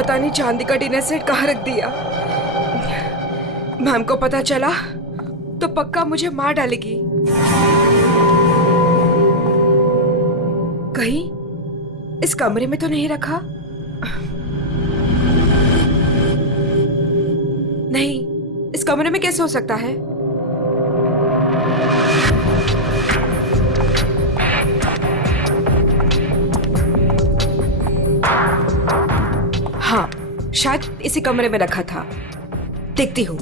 पता नहीं चांदी का डिनर सेट कहाँ रख दिया। मैम को पता चला तो पक्का मुझे मार डालेगी। कहीं इस कमरे में तो नहीं रखा? नहीं, इस कमरे में कैसे हो सकता है? हाँ, शायद इसी कमरे में रखा था। देखती हूँ।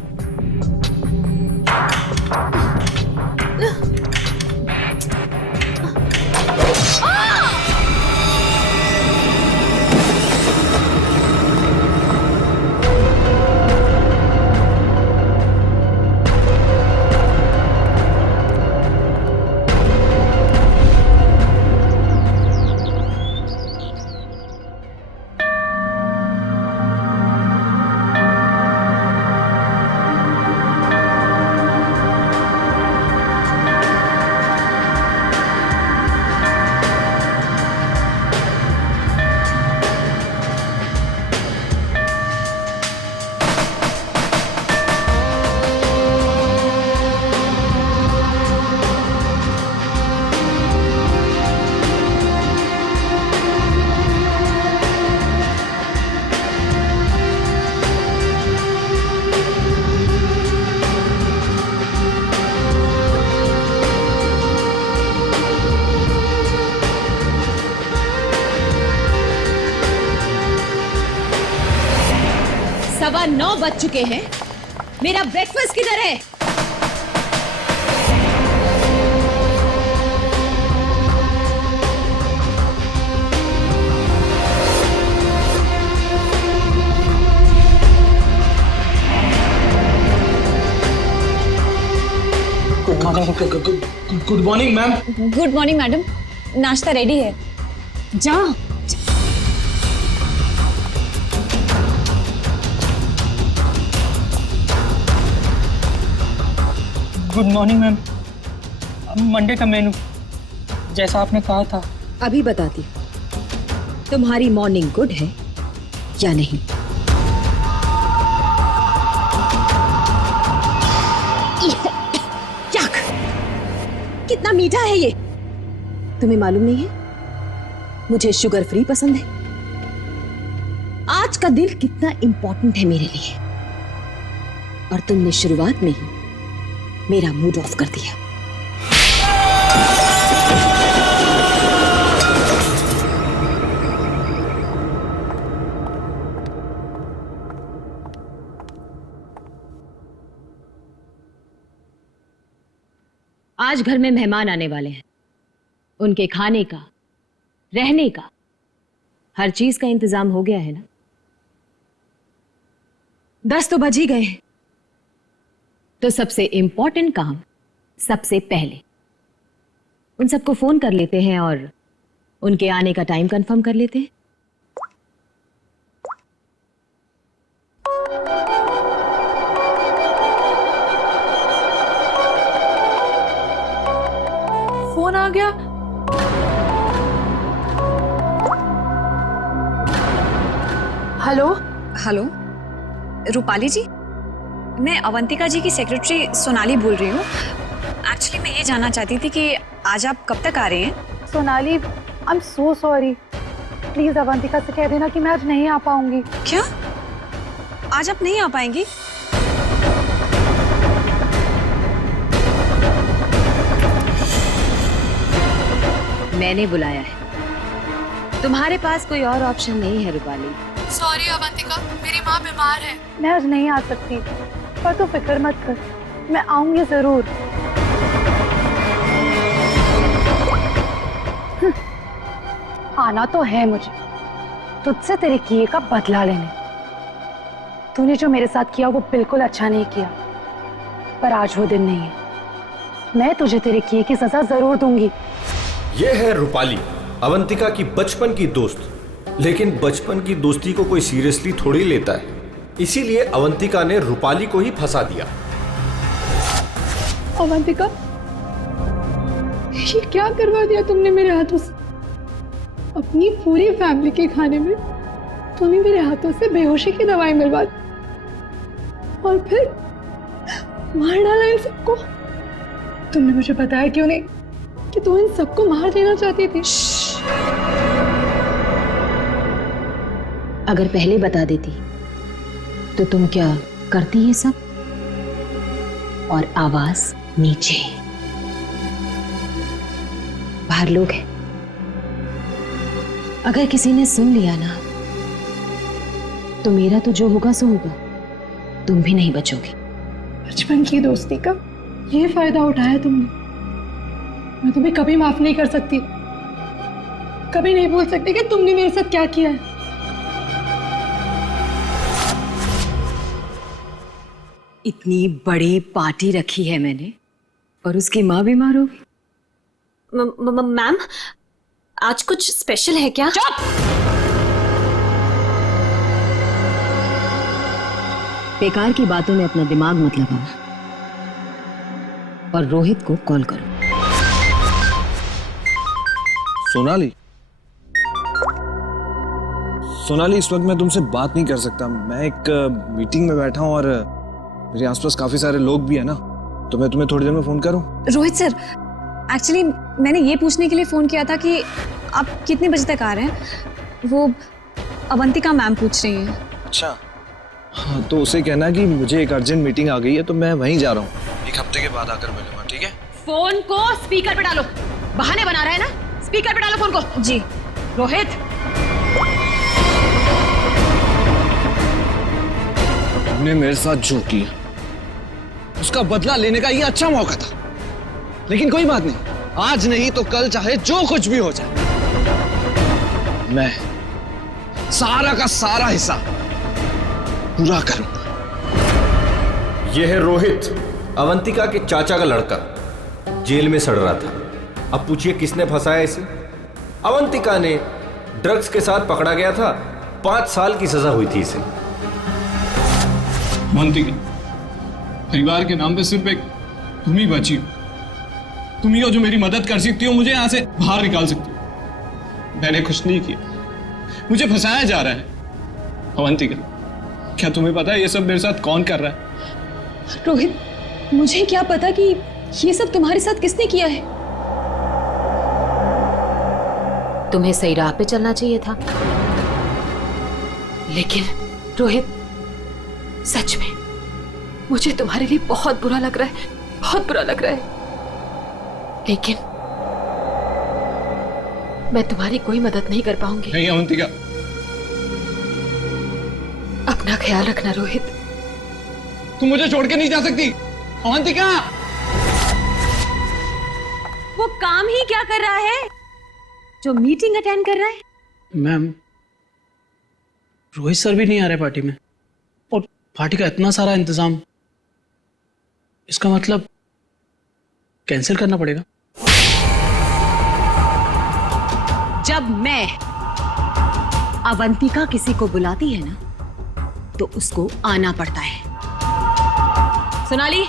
सवा 9 बज चुके हैं। मेरा ब्रेकफास्ट किधर है? Good morning ma'am. Good morning madam, नाश्ता रेडी है। जा। Good morning ma'am. मंडे का मेनू जैसा आपने कहा था। अभी बताती तुम्हारी मॉर्निंग गुड है या नहीं। याक, कितना मीठा है ये। तुम्हें मालूम नहीं है मुझे शुगर फ्री पसंद है। आज का दिन कितना इंपॉर्टेंट है मेरे लिए, और तुमने शुरुआत में ही मेरा मूड ऑफ कर दिया। आज घर में मेहमान आने वाले हैं। उनके खाने का, रहने का, हर चीज का इंतजाम हो गया है ना? 10 तो बज ही गए हैं। तो सबसे इंपॉर्टेंट काम सबसे पहले उन सबको फोन कर लेते हैं और उनके आने का टाइम कंफर्म कर लेते हैं। फोन आ गया। हेलो। हेलो, रूपाली जी, मैं अवंतिका जी की सेक्रेटरी सोनाली बोल रही हूँ। एक्चुअली मैं ये जानना चाहती थी कि आज आप कब तक आ रहे हैं? Sonali, I am so sorry. Please Avantika से कह देना कि मैं आज नहीं आ पाऊंगी। क्या? आज आप नहीं आ पाएंगी? मैंने बुलाया है, तुम्हारे पास कोई और ऑप्शन नहीं है रूपाली। सॉरी अवंतिका, मेरी माँ बीमार है। मैं आज नहीं आ सकती, पर तू फिक्र मत कर, मैं आऊंगी जरूर। आना तो है मुझे, तुझसे तेरे किए का बदला लेने। तूने जो मेरे साथ किया वो बिल्कुल अच्छा नहीं किया, पर आज वो दिन नहीं है। मैं तुझे तेरे किए की सजा जरूर दूंगी। ये है रूपाली, अवंतिका की बचपन की दोस्त। लेकिन बचपन की दोस्ती को कोई सीरियसली थोड़ी लेता है, इसीलिए अवंतिका ने रूपाली को ही फंसा दिया। अवंतिका, ये क्या करवा दिया तुमने मेरे हाथों से? अपनी पूरी फैमिली के खाने में तूने मेरे हाथों से बेहोशी की दवाई मिलवा दी और फिर मार डाला इन सबको। तुमने मुझे बताया क्यों नहीं कि तू इन सबको मार देना चाहती थी? अगर पहले बता देती तो तुम क्या करती ये सब? और आवाज नीचे, बाहर लोग हैं, अगर किसी ने सुन लिया ना तो मेरा तो जो होगा सो होगा, तुम भी नहीं बचोगे। बचपन की दोस्ती का ये फायदा उठाया तुमने। मैं तुम्हें कभी माफ नहीं कर सकती, कभी नहीं भूल सकती कि तुमने मेरे साथ क्या किया है। इतनी बड़ी पार्टी रखी है मैंने और उसकी माँ बीमार होगी। मैम, आज कुछ स्पेशल है क्या? बेकार की बातों में अपना दिमाग मत लगाओ और रोहित को कॉल करो। सोनाली, सोनाली, इस वक्त मैं तुमसे बात नहीं कर सकता। मैं एक मीटिंग में बैठा हूं और मेरे आसपास काफी सारे लोग भी है ना, तो मैं तुम्हें थोड़ी देर में फोन करूं? रोहित सर, एक्चुअली मैंने ये पूछने के लिए फ़ोन किया था कि आप कितने बजे तक आ रहे हैं। वो अवंतिका मैम पूछ रही हैं। अच्छा, हाँ, तो उसे कहना कि मुझे एक अर्जेंट मीटिंग आ गई है, तो मैं वहीं जा रहा हूँ। एक हफ्ते के बाद आकर मिलूंगा, ठीक है? फोन को स्पीकर पे डालो। बहाने बना रहा है ना, स्पीकर पे डालो फोन को। जी। रोहित, तुमने मेरे साथ जो किया उसका बदला लेने का ये अच्छा मौका था, लेकिन कोई बात नहीं, आज नहीं तो कल चाहे जो कुछ भी हो जाए, मैं सारा का सारा हिस्सा पूरा करूंगा। यह है रोहित, अवंतिका के चाचा का लड़का, जेल में सड़ रहा था। अब पूछिए किसने फंसाया इसे? अवंतिका ने ड्रग्स के साथ पकड़ा गया था, 5 साल की सजा हुई थी इसे। अवंतिका, परिवार के नाम पे सिर्फ एक तुम ही बची हो। तुम ही हो जो मेरी मदद कर सकती हो, मुझे यहां से बाहर निकाल सकती हो। मैंने कुछ नहीं किया, मुझे फंसाया जा रहा है। अवंतिका, क्या तुम्हें पता है ये सब मेरे साथ कौन कर रहा है? रोहित, मुझे क्या पता कि ये सब तुम्हारे साथ किसने किया है। तुम्हें सही राह पे चलना चाहिए था। लेकिन रोहित, सच में मुझे तुम्हारे लिए बहुत बुरा लग रहा है, बहुत बुरा लग रहा है। लेकिन मैं तुम्हारी कोई मदद नहीं कर पाऊंगी। नहीं अवंतिका, अपना ख्याल रखना रोहित। तुम मुझे छोड़ के नहीं जा सकती। अवंतिका, वो काम ही क्या कर रहा है जो मीटिंग अटेंड कर रहा है? मैम, रोहित सर भी नहीं आ रहे पार्टी में, और पार्टी का इतना सारा इंतजाम, इसका मतलब कैंसिल करना पड़ेगा। जब मैं अवंतिका किसी को बुलाती है ना तो उसको आना पड़ता है। सोनाली,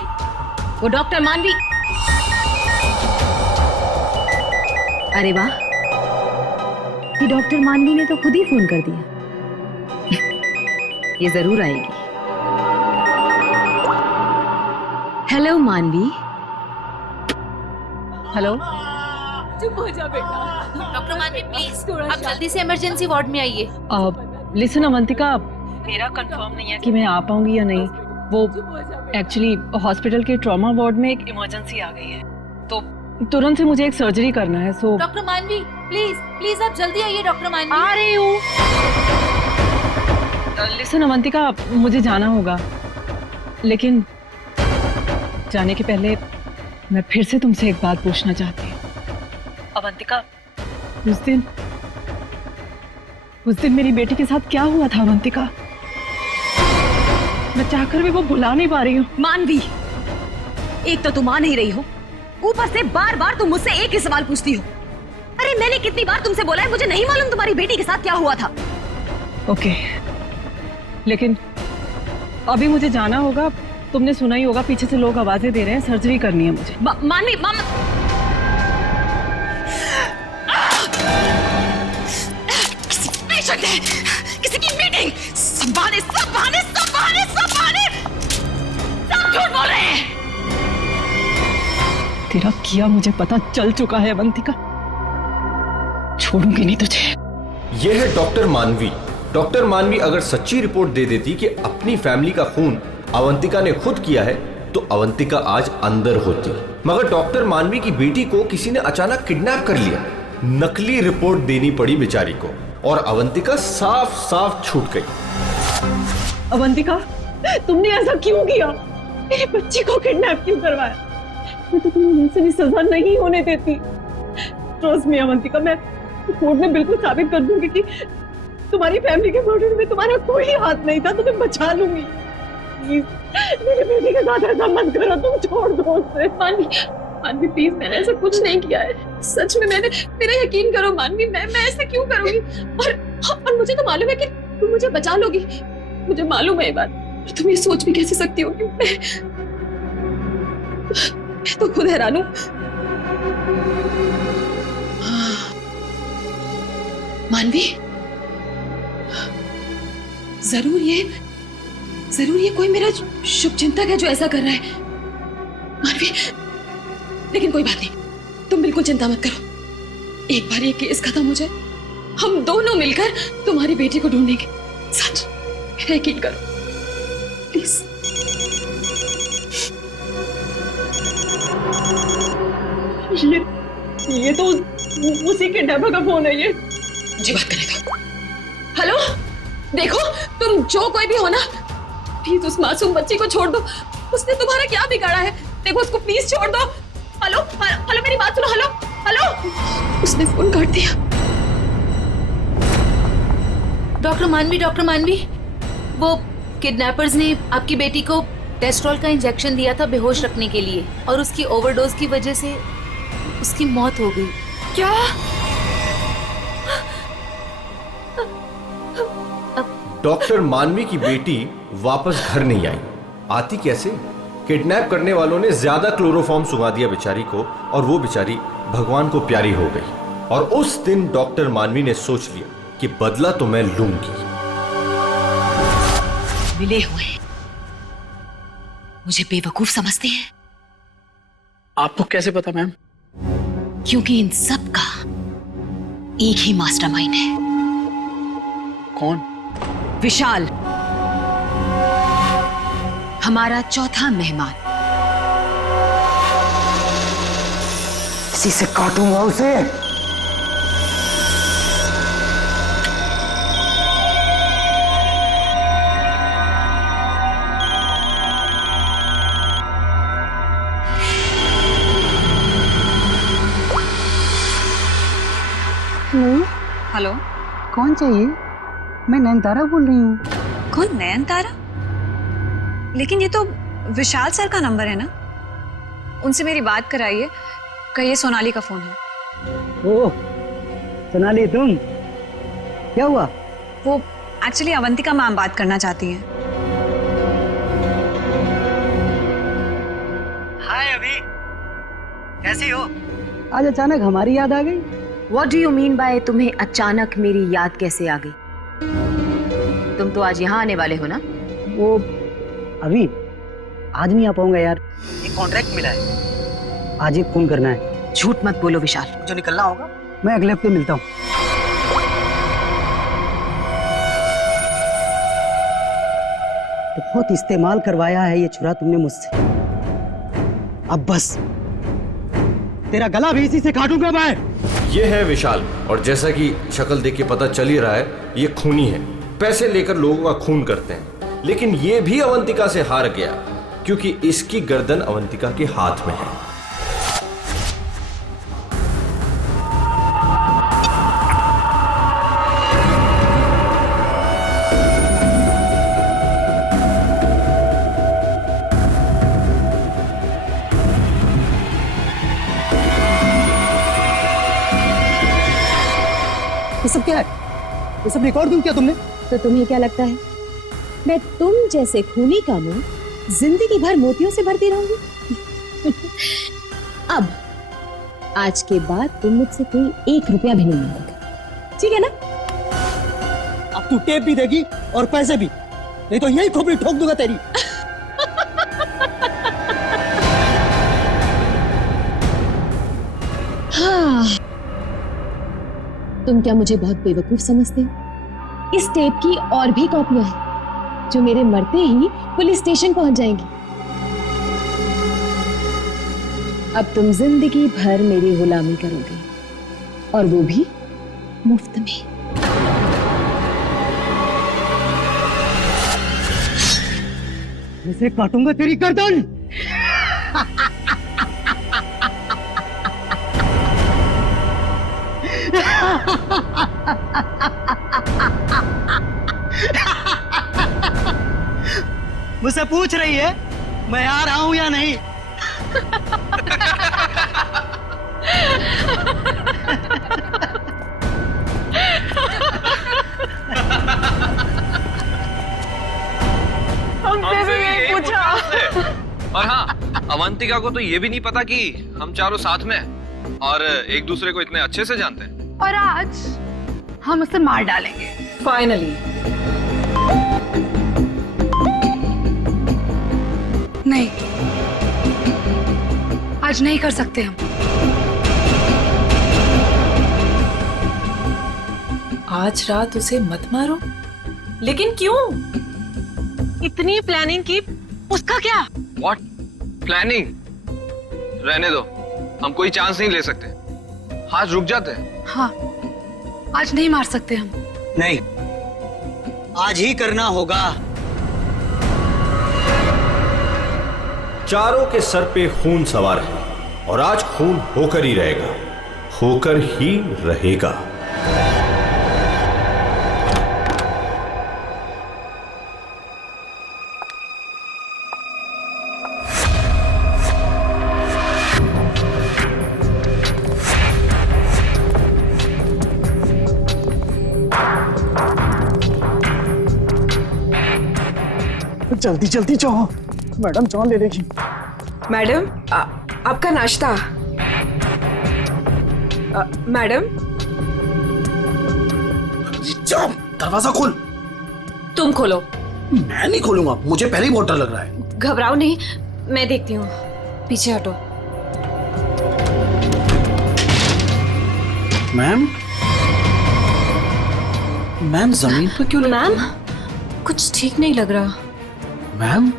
वो डॉक्टर मानवी। अरे वाह, ये डॉक्टर मानवी ने तो खुद ही फोन कर दिया। ये जरूर आएगी। हेलो मानवी। हेलो। चुप हो जा बेटा। डॉक्टर मानवी प्लीज, आप जल्दी से इमरजेंसी वार्ड में आइए। लिसन अवंतिका, मेरा कंफर्म नहीं है कि मैं आ पाऊंगी या नहीं। वो एक्चुअली हॉस्पिटल के ट्रॉमा वार्ड में एक इमरजेंसी आ गई है, तो तुरंत से मुझे एक सर्जरी करना है। सो डॉक्टर मानवी प्लीज प्लीज आप जल्दी आइए। डॉक्टर मानवी आ रही हूँ। लिसन अवंतिका, मुझे जाना होगा, लेकिन जाने के पहले मैं फिर से तुमसे एक बात पूछना चाहती हूँ। अवंतिका, उस दिन मेरी बेटी के साथ क्या हुआ था अवंतिका? मैं चाहकर भी वो भुला नहीं पा रही हूँ। मानवी, एक तो तुम आ नहीं रही हो, ऊपर से बार बार तुम मुझसे एक ही सवाल पूछती हो। अरे मैंने कितनी बार तुमसे बोला है मुझे नहीं मालूम तुम्हारी बेटी के साथ क्या हुआ था। ओके, लेकिन अभी मुझे जाना होगा। तुमने सुना ही होगा, पीछे से लोग आवाजें दे रहे हैं, सर्जरी करनी है मुझे। मानवी, किसी की मीटिंग। सब बहाने, सब बहाने, सब बहाने, सब बहाने, सब झूठ बोल रहे हैं। तेरा किया मुझे पता चल चुका है अवंतिका, छोड़ूंगी नहीं तुझे। यह है डॉक्टर मानवी। डॉक्टर मानवी अगर सच्ची रिपोर्ट दे देती कि अपनी फैमिली का खून अवंतिका ने खुद किया है तो अवंतिका आज अंदर होती, मगर डॉक्टर मानवी की बेटी को किसी ने अचानक किडनैप कर लिया। नकली रिपोर्ट देनी पड़ी बेचारी को और अवंतिका साफ साफ छूट गई। अवंतिका, तुमने ऐसा क्यों किया? मेरे बच्चे को किडनैप क्यों करवाया? मैं तो तुम्हें मुझसे भी सजा नहीं होने देती। ट्रस्ट मी अवंतिका, मैं कोर्ट में बिल्कुल साबित कर दूंगी कि तुम्हारी फैमिली के मर्डर में तुम्हारा कोई हाथ नहीं था। तुम्हें बचा लूंगी। प्लीज मेरे बेटे के साथ ऐसा मत करो, तुम छोड़ दो उसे। मानवी प्लीज, मैंने ऐसा कुछ नहीं किया है, सच में मैंने, मेरा यकीन करो मानवी, मैं ऐसा क्यों करूंगी? और मुझे तो मालूम है कि तुम मुझे बचा लोगी, मुझे मालूम है ये बात। और तुम ये सोच भी कैसे सकती हो कि मैं तो खुद हैरान हूं। मानवी, जरूर ये कोई मेरा शुभचिंतक है जो ऐसा कर रहा है। मानवी, लेकिन कोई बात नहीं, तुम बिल्कुल चिंता मत करो। एक बार ये केस खत्म हो जाए, हम दोनों मिलकर तुम्हारी बेटी को ढूंढेंगे। सच, मेरा यकीन करो प्लीज। ये तो उसी के डब्बा का फोन है। ये मुझे बात करने दो। हेलो, देखो तुम जो कोई भी हो ना, प्लीज उस मासूम बच्ची को छोड़ दो। उसने तुम्हारा क्या बिगाड़ा है? देखो उसको प्लीज छोड़ दो। हेलो हेलो, मेरी बात सुनो। हेलो हेलो, उसने फोन काट दिया। डॉक्टर मानवी, वो किडनैपर्स ने आपकी बेटी को टेस्ट्रॉल का इंजेक्शन दिया था बेहोश रखने के लिए, और उसकी ओवरडोज की वजह से उसकी मौत हो गई। क्या? डॉक्टर मानवी की बेटी वापस घर नहीं आई। आती कैसे? किडनैप करने वालों ने ज्यादा क्लोरोफॉर्म सुंघा दिया बेचारी को, और वो बेचारी भगवान को प्यारी हो गई। और उस दिन डॉक्टर मानवी ने सोच लिया कि बदला तो मैं लूंगी। मिले हुए मुझे बेवकूफ समझते हैं। आपको कैसे पता मैम? क्योंकि इन सब का एक ही मास्टरमाइंड है। कौन? विशाल, हमारा चौथा मेहमान। इसी से काटूंगा उसे। हेलो, कौन चाहिए? मैं नयनतारा बोल रही हूँ। कौन? नयनतारा? लेकिन ये तो विशाल सर का नंबर है ना, उनसे मेरी बात कराइए। कहिए सोनाली का फोन है। ओह सोनाली, तुम? क्या हुआ? वो एक्चुअली अवंतिका मैम बात करना चाहती हैं। हाय अभी, कैसी हो? आज अचानक हमारी याद आ गई। What do you mean by तुम्हें अचानक मेरी याद कैसे आ गई? तुम तो आज यहाँ आने वाले हो ना? वो अभी आज नहीं आ पाऊंगा यार, एक कॉन्ट्रैक्ट मिला है, आज एक फोन करना है। झूठ मत बोलो विशाल। जो निकलना होगा मैं अगले हफ्ते मिलता हूँ। बहुत इस्तेमाल करवाया है ये छुरा तुमने मुझसे, अब बस तेरा गला भी इसी से काटूंगा मैं। ये है विशाल, और जैसा कि शक्ल देख के पता चल ही रहा है, ये खूनी है। पैसे लेकर लोगों का खून करते हैं, लेकिन ये भी अवंतिका से हार गया क्योंकि इसकी गर्दन अवंतिका के हाथ में है। ये सब क्या है? ये सब रिकॉर्ड क्यों किया तुमने? तो तुम्हें क्या लगता है मैं तुम जैसे खूनी का मुंह जिंदगी भर मोतियों से भरती रहूंगी? अब आज के बाद तुम मुझसे कोई 1 रुपया भी नहीं मांगोगे, ठीक है ना? अब तू टेप भी देगी और पैसे भी, नहीं तो यही खोपड़ी ठोक दूंगा तेरी। हाँ, तुम क्या मुझे बहुत बेवकूफ समझते हो? इस टेप की और भी कॉपियां हैं जो मेरे मरते ही पुलिस स्टेशन पहुंच जाएंगी। अब तुम जिंदगी भर मेरी गुलामी करोगे, और वो भी मुफ्त में। इसे काटूंगा तेरी गर्दन। मुझसे पूछ रही है मैं आ रहा हूं या नहीं? हमसे भी यही पूछा। और हाँ, अवंतिका को तो ये भी नहीं पता कि हम चारों साथ में हैं और एक दूसरे को इतने अच्छे से जानते हैं। और आज हम उसे मार डालेंगे फाइनली। नहीं, आज नहीं कर सकते हम। आज रात उसे मत मारो। लेकिन क्यों? इतनी प्लानिंग की, उसका क्या? What? प्लानिंग? रहने दो, हम कोई चांस नहीं ले सकते। आज रुक जाते हैं। हाँ, आज नहीं मार सकते हम। नहीं, आज ही करना होगा। चारों के सर पे खून सवार है और आज खून होकर ही रहेगा, होकर ही रहेगा। जल्दी जल्दी जाओ, मैडम जॉन ले लेगी। मैडम, आपका नाश्ता। मैडम, दरवाजा खोल। तुम खोलो। मैं नहीं खोलूंगा, मुझे पहले ही बहुत डर लग रहा है। घबराओ नहीं, मैं देखती हूँ। पीछे हटो। मैम, मैम जमीन पर क्यों? मैम, कुछ ठीक नहीं लग रहा। मैम,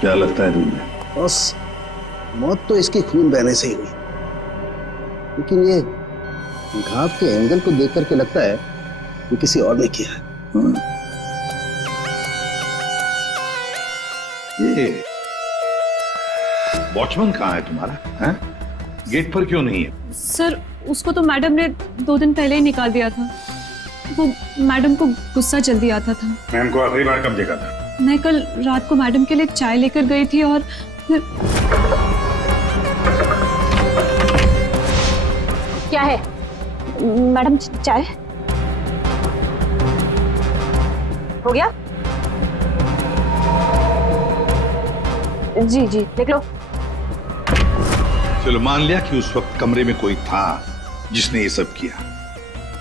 क्या लगता है तुम्हें? बस मौत तो इसके खून बहने से ही हुई, लेकिन ये घाव के एंगल को देख करके लगता है कि किसी और ने किया है। ये वॉचमैन कहाँ है तुम्हारा? हैं? गेट पर क्यों नहीं है? सर, उसको तो मैडम ने 2 दिन पहले ही निकाल दिया था। वो मैडम को गुस्सा जल्दी आता था। मैम को आखिरी बार कब देखा था? मैं कल रात को मैडम के लिए चाय लेकर गई थी और फिर... क्या है मैडम? चाय हो गया? जी जी, देख लो। चलो मान लिया कि उस वक्त कमरे में कोई था जिसने ये सब किया,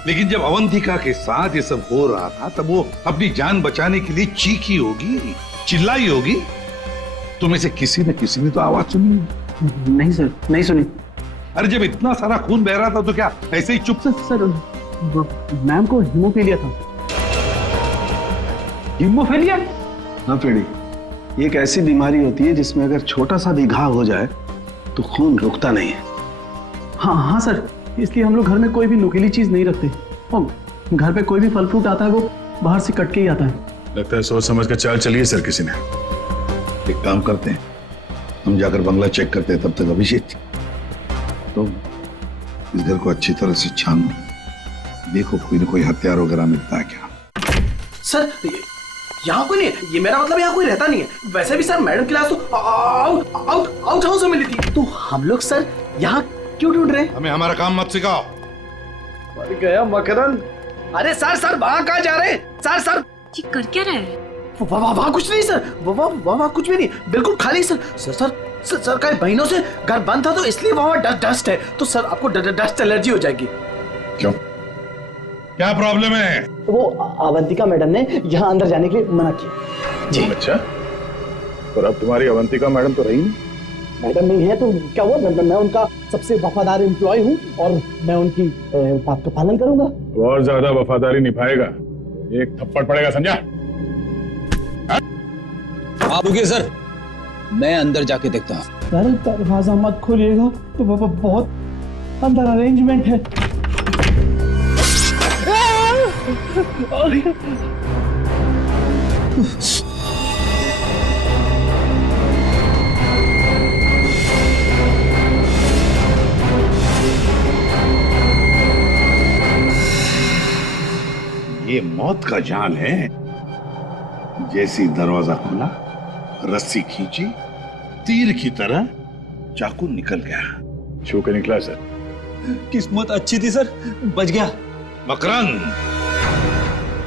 लेकिन जब अवंतिका के साथ ये सब हो रहा था तब वो अपनी जान बचाने के लिए चीखी होगी, चिल्लाई होगी। तुम्हें से किसी न किसी ने तो आवाज सुनी? नहीं सर, नहीं सुनी। अरे जब इतना सारा खून बह रहा था तो क्या ऐसे ही चुप से? सर, मैम को हीमोफीलिया था। हीमोफीलिया? हाँ पेड़ी, ये एक ऐसी बीमारी होती है जिसमें अगर छोटा सा भी घाव हो जाए तो खून रुकता नहीं है। हाँ हाँ सर, इसलिए हम लोग घर में कोई भी नुकीली चीज नहीं रखते। और घर पे कोई भी फल फ्रूट आता है वो बाहर से कट के ही आता है। लगता है सोच समझ कर चाल चलिए सर किसी ने। एक काम करते हैं, हम जाकर बंगला चेक करते हैं, तब तक अभिषेक तो इस घर को अच्छी तरह से छानो, देखो कोई न कोई हथियार वगैरह मिलता है क्या। सर, यहाँ कोई नहीं है, ये मेरा मतलब यहाँ कोई रहता नहीं है। वैसे भी सर मैडम की लाश तो आउट हाउस में मिली थी। तो हम लोग सर यहाँ क्यों ढूंढ रहे? हमें हमारा काम मत सिखाओ। मर गया मकरंद। अरे सर वहां कहाँ जा रहे हैं? सर ये कर क्या रहे हैं? वहाँ कुछ नहीं सर, वहाँ कुछ भी नहीं, बिल्कुल खाली सर। सर कई महीनों से घर बंद था तो इसलिए वहाँ डस्ट है, तो सर आपको डस्ट एलर्जी हो जाएगी। क्यों, क्या प्रॉब्लम है? वो अवंतिका मैडम ने यहाँ अंदर जाने के लिए मना किया जी। अच्छा, और अब तुम्हारी अवंतिका मैडम तो रही नहीं। मैडम नहीं है तो क्या हुआ, मैं उनका सबसे वफादार एम्प्लॉय हूँ और मैं उनकी बात का पालन करूंगा। और ज्यादा वफादारी निभाएगा, एक थप्पड़ पड़ेगा, समझा? आप रुकिए सर, मैं अंदर जाके देखता हूँ। सर दरवाजा मत खोलिएगा, तो बहुत अंदर अरेंजमेंट है। ये मौत का जाल है। जैसी दरवाजा खुला, रस्सी खींची, तीर की तरह चाकू निकल गया। छू के निकला सर। किस्मत अच्छी थी सर, बच गया। मकरंद,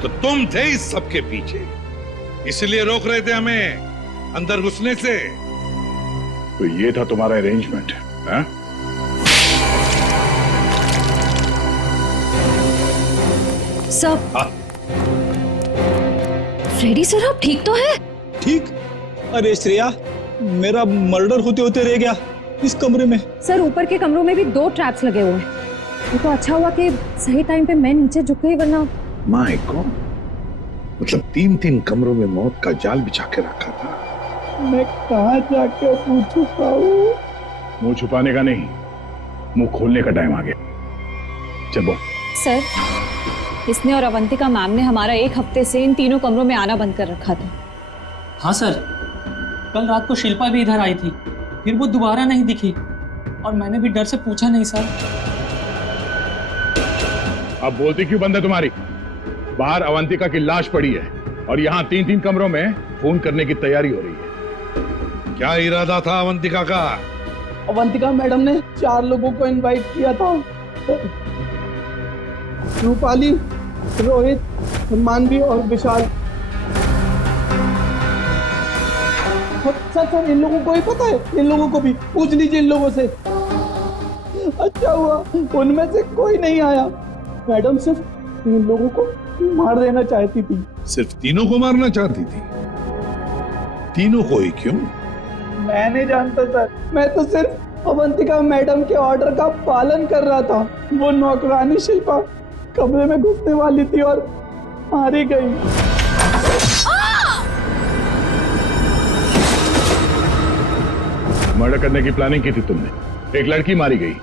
तो तुम थे इस सबके पीछे, इसलिए रोक रहे थे हमें अंदर घुसने से। तो ये था तुम्हारा अरेंजमेंट है? सर, फ्रेडी सर आप ठीक तो है? ठीक? अरे श्रेया, मेरा मर्डर होते होते रह गया इस कमरे में। सर ऊपर के कमरों में भी 2 ट्रैप्स लगे हुए हैं। ये तो अच्छा हुआ कि सही टाइम पे मैं नीचे झुक गई, वरना माय गॉड, मतलब 3 कमरों में मौत का जाल बिछा के रखा था। मैं कहाँ जाके मुंह छुपाऊं? मुंह छुपाने का नहीं, मुंह खोलने का टाइम आ गया। चल बोल। सर, इसने और अवंतिका मैम ने हमारा 1 हफ्ते से इन तीनों कमरों में आना बंद कर रखा था। हाँ सर, कल रात को शिल्पा भी इधर आई थी, फिर वो दोबारा नहीं दिखी और मैंने भी डर से पूछा नहीं सर। अब बोलती क्यों बंद है तुम्हारी? बाहर अवंतिका की लाश पड़ी है और यहाँ 3 कमरों में फोन करने की तैयारी हो रही है। क्या इरादा था अवंतिका का? अवंतिका मैडम ने 4 लोगों को इनवाइट किया था। रूपाली, रोहित, मानवी और विशाल। सर इन लोगों को ही पता है, इन लोगों को भी पूछ लीजिए इन लोगों से। अच्छा हुआ उनमें से कोई नहीं आया। मैडम सिर्फ इन लोगों को मार देना चाहती थी। सिर्फ तीनों को मारना चाहती थी? तीनों को ही क्यों? मैं नहीं जानता सर, मैं तो सिर्फ अवंतिका मैडम के ऑर्डर का पालन कर रहा था। वो नौकरानी शिल्पा कमरे में घुसने वाली थी और मारी गई। मर्डर करने की प्लानिंग की थी तुमने, एक लड़की मारी गई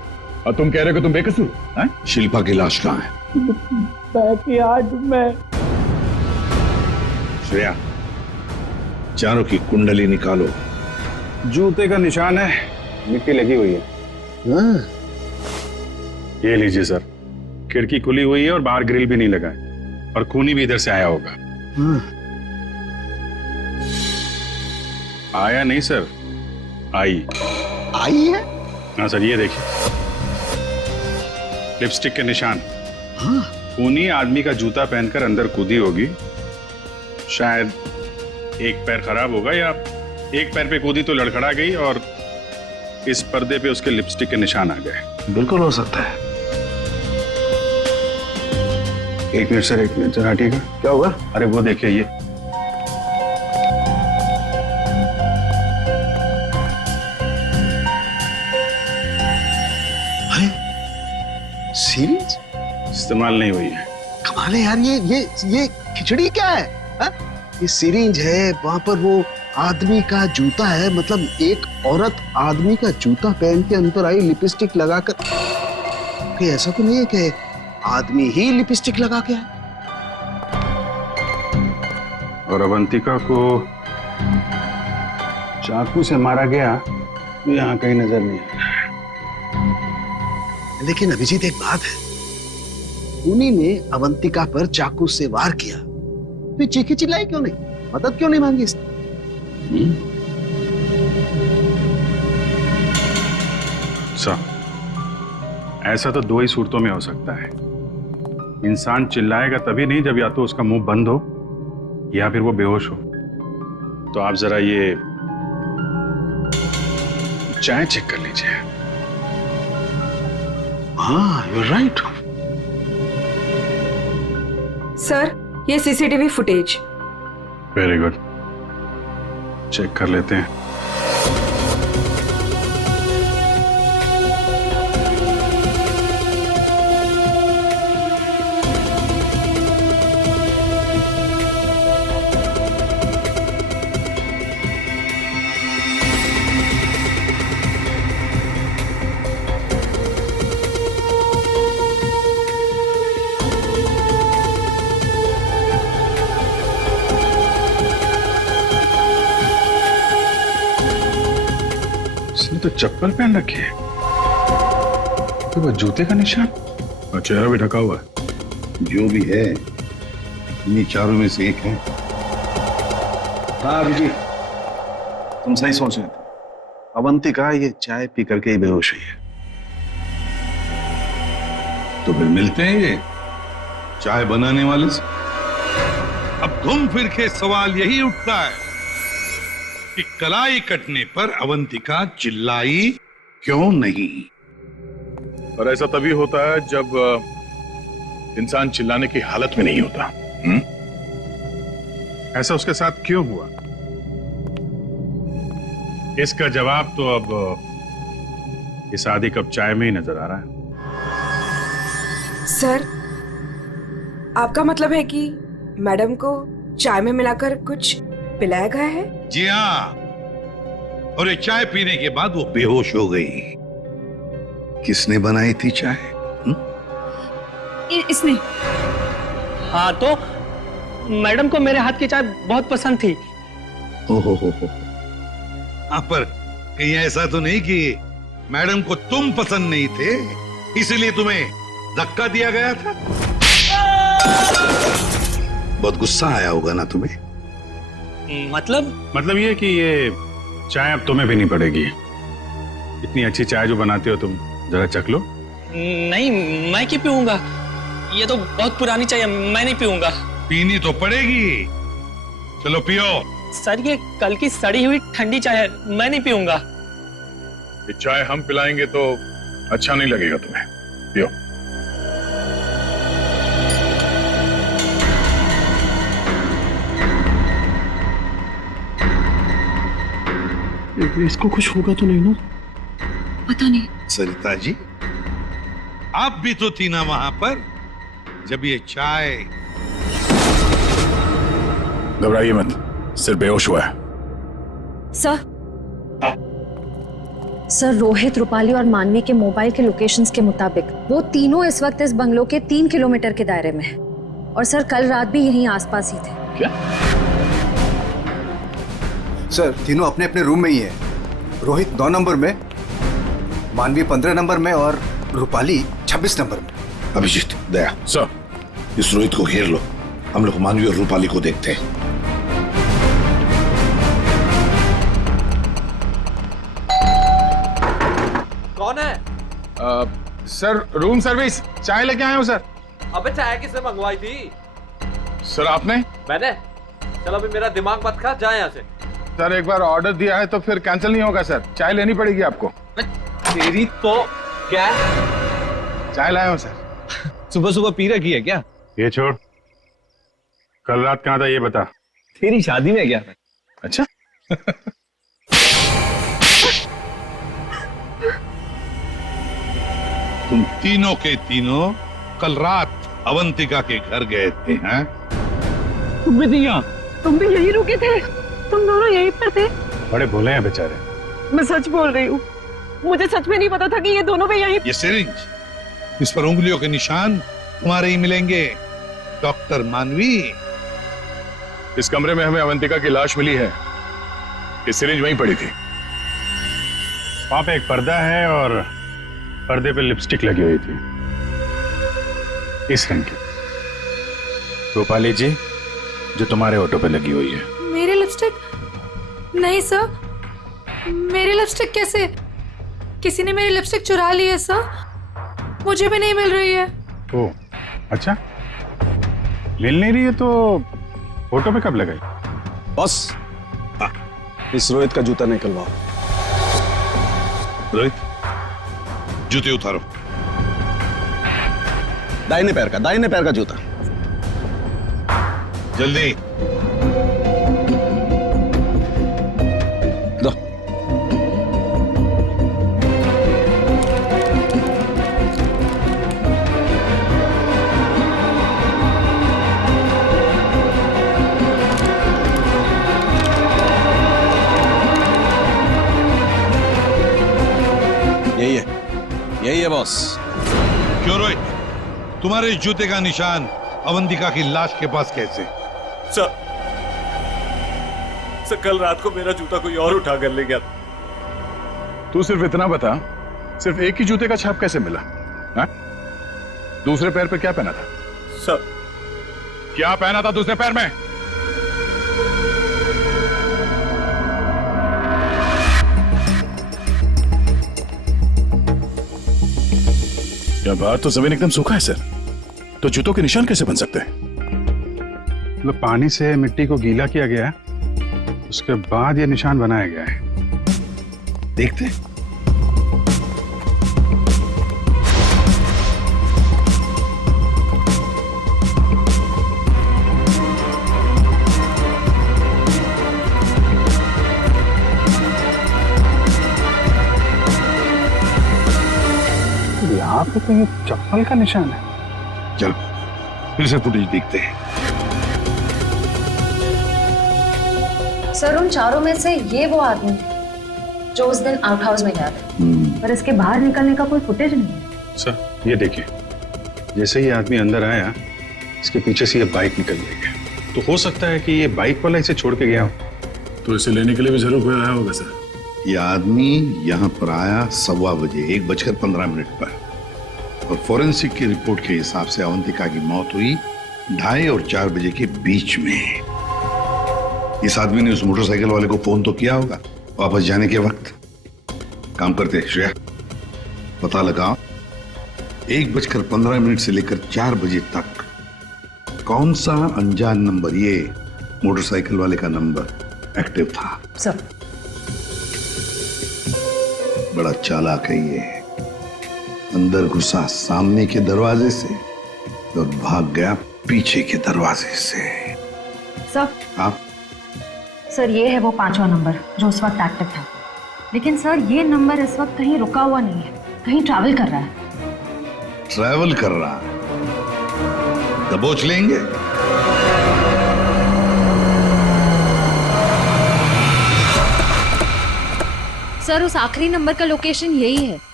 और तुम कह रहे हो कि तुम बेकसूर हैं? शिल्पा की लाश कहाँ है? बैकयार्ड में। श्रेया, चारों की कुंडली निकालो। जूते का निशान है, मिट्टी लगी हुई है। ये लीजिए सर, खिड़की खुली हुई है और बाहर ग्रिल भी नहीं लगा है और खूनी भी इधर से आया होगा। आया नहीं सर, आई है? हाँ सर, ये देखिए लिपस्टिक के निशान। खूनी आदमी का जूता पहनकर अंदर कूदी होगी। शायद एक पैर खराब होगा या एक पैर पे कूदी तो लड़खड़ा गई और इस पर्दे पे उसके लिपस्टिक के निशान आ गए। बिल्कुल हो सकता है। एक मिनट सर, एक मिनट सर, हटिएगा। क्या हुआ? अरे वो देखिए, ये सीरीज इस्तेमाल नहीं हुई है। कमाल है यार, ये खिचड़ी क्या है? हा? ये सीरीज है, वहां पर वो आदमी का जूता है, मतलब एक औरत आदमी का जूता पहन के अंदर आई लिपस्टिक लगाकर। कि ऐसा तो नहीं है कि आदमी ही लिपस्टिक लगा के आए? और अवंतिका को चाकू से मारा गया तो यहाँ कहीं नजर नहीं आया। लेकिन अभिजीत एक बात है, खूनी ने अवंतिका पर चाकू से वार किया, तो चीखी चिल्लाई क्यों नहीं? मदद क्यों नहीं मांगी इसने? ऐसा तो दो ही सूरतों में हो सकता है। इंसान चिल्लाएगा तभी नहीं जब या तो उसका मुंह बंद हो या फिर वो बेहोश हो। तो आप जरा ये चाय चेक कर लीजिए। हाँ, यू आर राइट। सर, ये CCTV footage. Very good, check कर लेते हैं। इसने तो चप्पल पहन रखी है, तो वो जूते का निशान और चेहरा भी ढका हुआ है। जो भी है, इन्हीं चारों में से एक है। हाँ अभिजीत, तुम सही सोच रहे थे। अवंतिका ये चाय पी करके ही बेहोश हुई है। तो फिर मिलते हैं ये चाय बनाने वाले से। अब घूम फिर के सवाल यही उठता है कि कलाई कटने पर अवंतिका चिल्लाई क्यों नहीं? और ऐसा तभी होता है जब इंसान चिल्लाने की हालत में नहीं होता। ऐसा उसके साथ क्यों हुआ? इसका जवाब तो अब इस आधी कप चाय में ही नजर आ रहा है। सर, आपका मतलब है कि मैडम को चाय में मिलाकर कुछ पिलाया गया है? जी हाँ, और ये चाय पीने के बाद वो बेहोश हो गई। किसने बनाई थी चाय? इसने। हाँ, तो मैडम को मेरे हाथ की चाय बहुत पसंद थी। हो। हाँ, पर कहीं ऐसा तो नहीं कि मैडम को तुम पसंद नहीं थे इसलिए तुम्हें धक्का दिया गया था? बहुत गुस्सा आया होगा ना तुम्हें? मतलब ये कि ये चाय अब तुम्हें भी नहीं पड़ेगी। इतनी अच्छी चाय जो बनाते हो तुम, जरा चख लो। नहीं, मैं क्यों पीऊंगा? ये तो बहुत पुरानी चाय है, मैं नहीं पीऊंगा। पीनी तो पड़ेगी। चलो पियो। सर, ये कल की सड़ी हुई ठंडी चाय है, मैं नहीं पीऊंगा। ये चाय हम पिलाएंगे तो अच्छा नहीं लगेगा तुम्हें। पियो। इसको कुछ होगा तो नहीं ना? पता नहीं। सरिता जी, आप भी तो थी ना वहां पर जब ये चाय। घबराइए मत, सिर्फ बेहोश हुआ है। सर, रोहित, रूपाली और मानवी के मोबाइल के लोकेशंस के मुताबिक वो तीनों इस वक्त इस बंगलो के 3 किलोमीटर के दायरे में हैं। और सर, कल रात भी यहीं आसपास ही थे। क्या? सर, तीनों अपने अपने रूम में ही है। रोहित 9 नंबर में, मानवी 15 नंबर में और रूपाली 26 नंबर में। अभिजीत, दया सर, इस रोहित को घेर लो। हम लोग मानवी और रूपाली को देखते हैं। कौन है? सर, रूम सर्विस, चाय लेके आए हो सर। अबे चाय किसने मंगवाई थी? सर, आपने? मैंने। चलो अभी मेरा दिमाग मत खा, जा यहाँ से। सर, एक बार ऑर्डर दिया है तो फिर कैंसिल नहीं होगा सर। चाय लेनी पड़ेगी आपको। तेरी तो क्या? चाय लाया हूँ सर। सुबह सुबह पी रखी है क्या? ये छोड़, कल रात कहाँ था ये बता। तेरी शादी में गया था। अच्छा। तुम तीनों के तीनों कल रात अवंतिका के घर गए थे, हैं? तुम भी थी यहाँ? तुम भी यही रुके थे? तुम दोनों यहीं पर थे? बड़े भोले हैं बेचारे। मैं सच बोल रही हूँ, मुझे सच में नहीं पता था कि ये दोनों भी यहीं। ये सिरिंज, इस पर उंगलियों के निशान तुम्हारे ही मिलेंगे। डॉक्टर मानवी, इस कमरे में हमें अवंतिका की लाश मिली है। ये सिरिंज वहीं पड़ी थी। वहां पे एक पर्दा है और पर्दे पे लिपस्टिक लगी हुई थी, इस रंग की। रूपाली जी, जो तुम्हारे ऑटो पे लगी हुई है। मेरे लिपस्टिक? नहीं सर, मेरी लिपस्टिक कैसे? किसी ने मेरी लिपस्टिक चुरा ली है सर। मुझे भी नहीं मिल रही है। ओ अच्छा, मिल नहीं रही है तो फोटो पे कब लगाई? बॉस, इस रोहित का जूता निकलवाओ। रोहित, जूते उतारो। दाहिने पैर का जूता। जल्दी। दो। यही है बॉस। क्यों रोहित, तुम्हारे जूते का निशान अवंतिका की लाश के पास कैसे? सर, कल रात को मेरा जूता कोई और उठा कर ले गया। तू सिर्फ इतना बता, सिर्फ एक ही जूते का छाप कैसे मिला? हा? दूसरे पैर पे क्या पहना था? सर, क्या पहना था दूसरे पैर में? क्या बात, तो जमीन एकदम सूखा है सर, तो जूतों के निशान कैसे बन सकते हैं? मतलब पानी से मिट्टी को गीला किया गया है, उसके बाद ये निशान बनाया गया है। देखते। यहाँ पे तो ये चप्पल का निशान है। चलो फिर से फुटेज देखते हैं। सर, उन चारों में से ये वो आदमी है जो उस दिन आउट हाउस में गया था, पर इसके बाहर निकलने का कोई फुटेज नहीं है। सर, ये देखिए, जैसे ही आदमी अंदर आया, इसके पीछे से ये बाइक निकल गई, तो हो सकता है कि ये बाइक वाला इसे छोड़ के गया हो, तो इसे लेने के लिए भी जरूर कोई आया होगा सर। ये आदमी यहाँ पर आया 1:15 बजे, 1:15 पर, और फोरेंसिक की रिपोर्ट के हिसाब से अवंतिका की मौत हुई 2:30 और 4 बजे के बीच में। इस आदमी ने उस मोटरसाइकिल वाले को फोन तो किया होगा वापस जाने के वक्त। काम करते श्रेया, पता लगाओ 1:15 से लेकर 4 बजे तक कौन सा अनजान नंबर, ये मोटरसाइकिल वाले का नंबर एक्टिव था। सर, बड़ा चालाक है ये, अंदर घुसा सामने के दरवाजे से और भाग गया पीछे के दरवाजे से। सर, आप सर, ये है वो 5वां नंबर जो उस वक्त एक्टिव था, लेकिन सर ये नंबर इस वक्त कहीं रुका हुआ नहीं है, कहीं ट्रैवल कर रहा है। ट्रैवल कर रहा है? दबोच लेंगे। सर, उस आखिरी नंबर का लोकेशन यही है।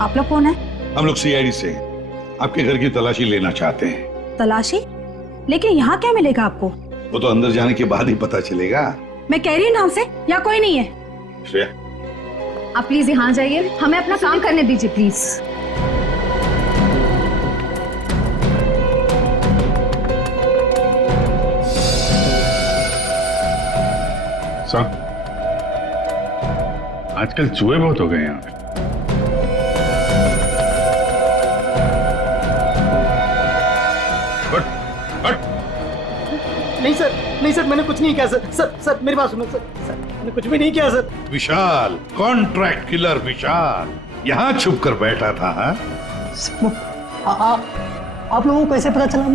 आप लोग कौन है? हम लोग सीआईडी से आपके घर की तलाशी लेना चाहते हैं। तलाशी? लेकिन यहाँ क्या मिलेगा आपको? वो तो अंदर जाने के बाद ही पता चलेगा। मैं कह रही हूँ नाम से, यहाँ कोई नहीं है। श्रेया, आप प्लीज यहाँ जाइए, हमें अपना काम करने दीजिए प्लीज। साहब, आजकल चूहे बहुत हो गए यहाँ पे। नहीं सर, मैंने कुछ नहीं किया सर। सर मेरी बात सुनो सर, मैंने कुछ भी नहीं किया सर। विशाल, कॉन्ट्रैक्ट किलर विशाल, यहाँ छुप कर बैठा था। आप लोगों को कैसे पता चला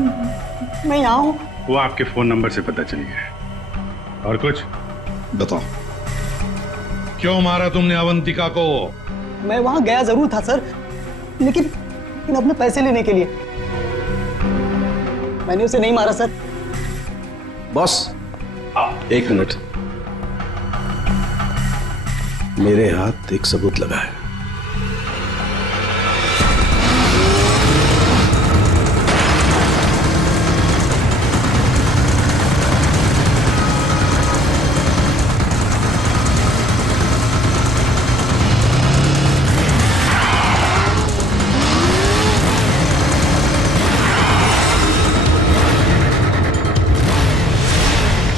मैं यहाँ हूँ? वो आपके फोन नंबर से पता चल गया। और कुछ बताओ, क्यों मारा तुमने अवंतिका को? मैं वहां गया जरूर था सर, लेकिन अपने पैसे लेने के लिए। मैंने उसे नहीं मारा सर। बॉस, 1 मिनट, मेरे हाथ एक सबूत लगा है।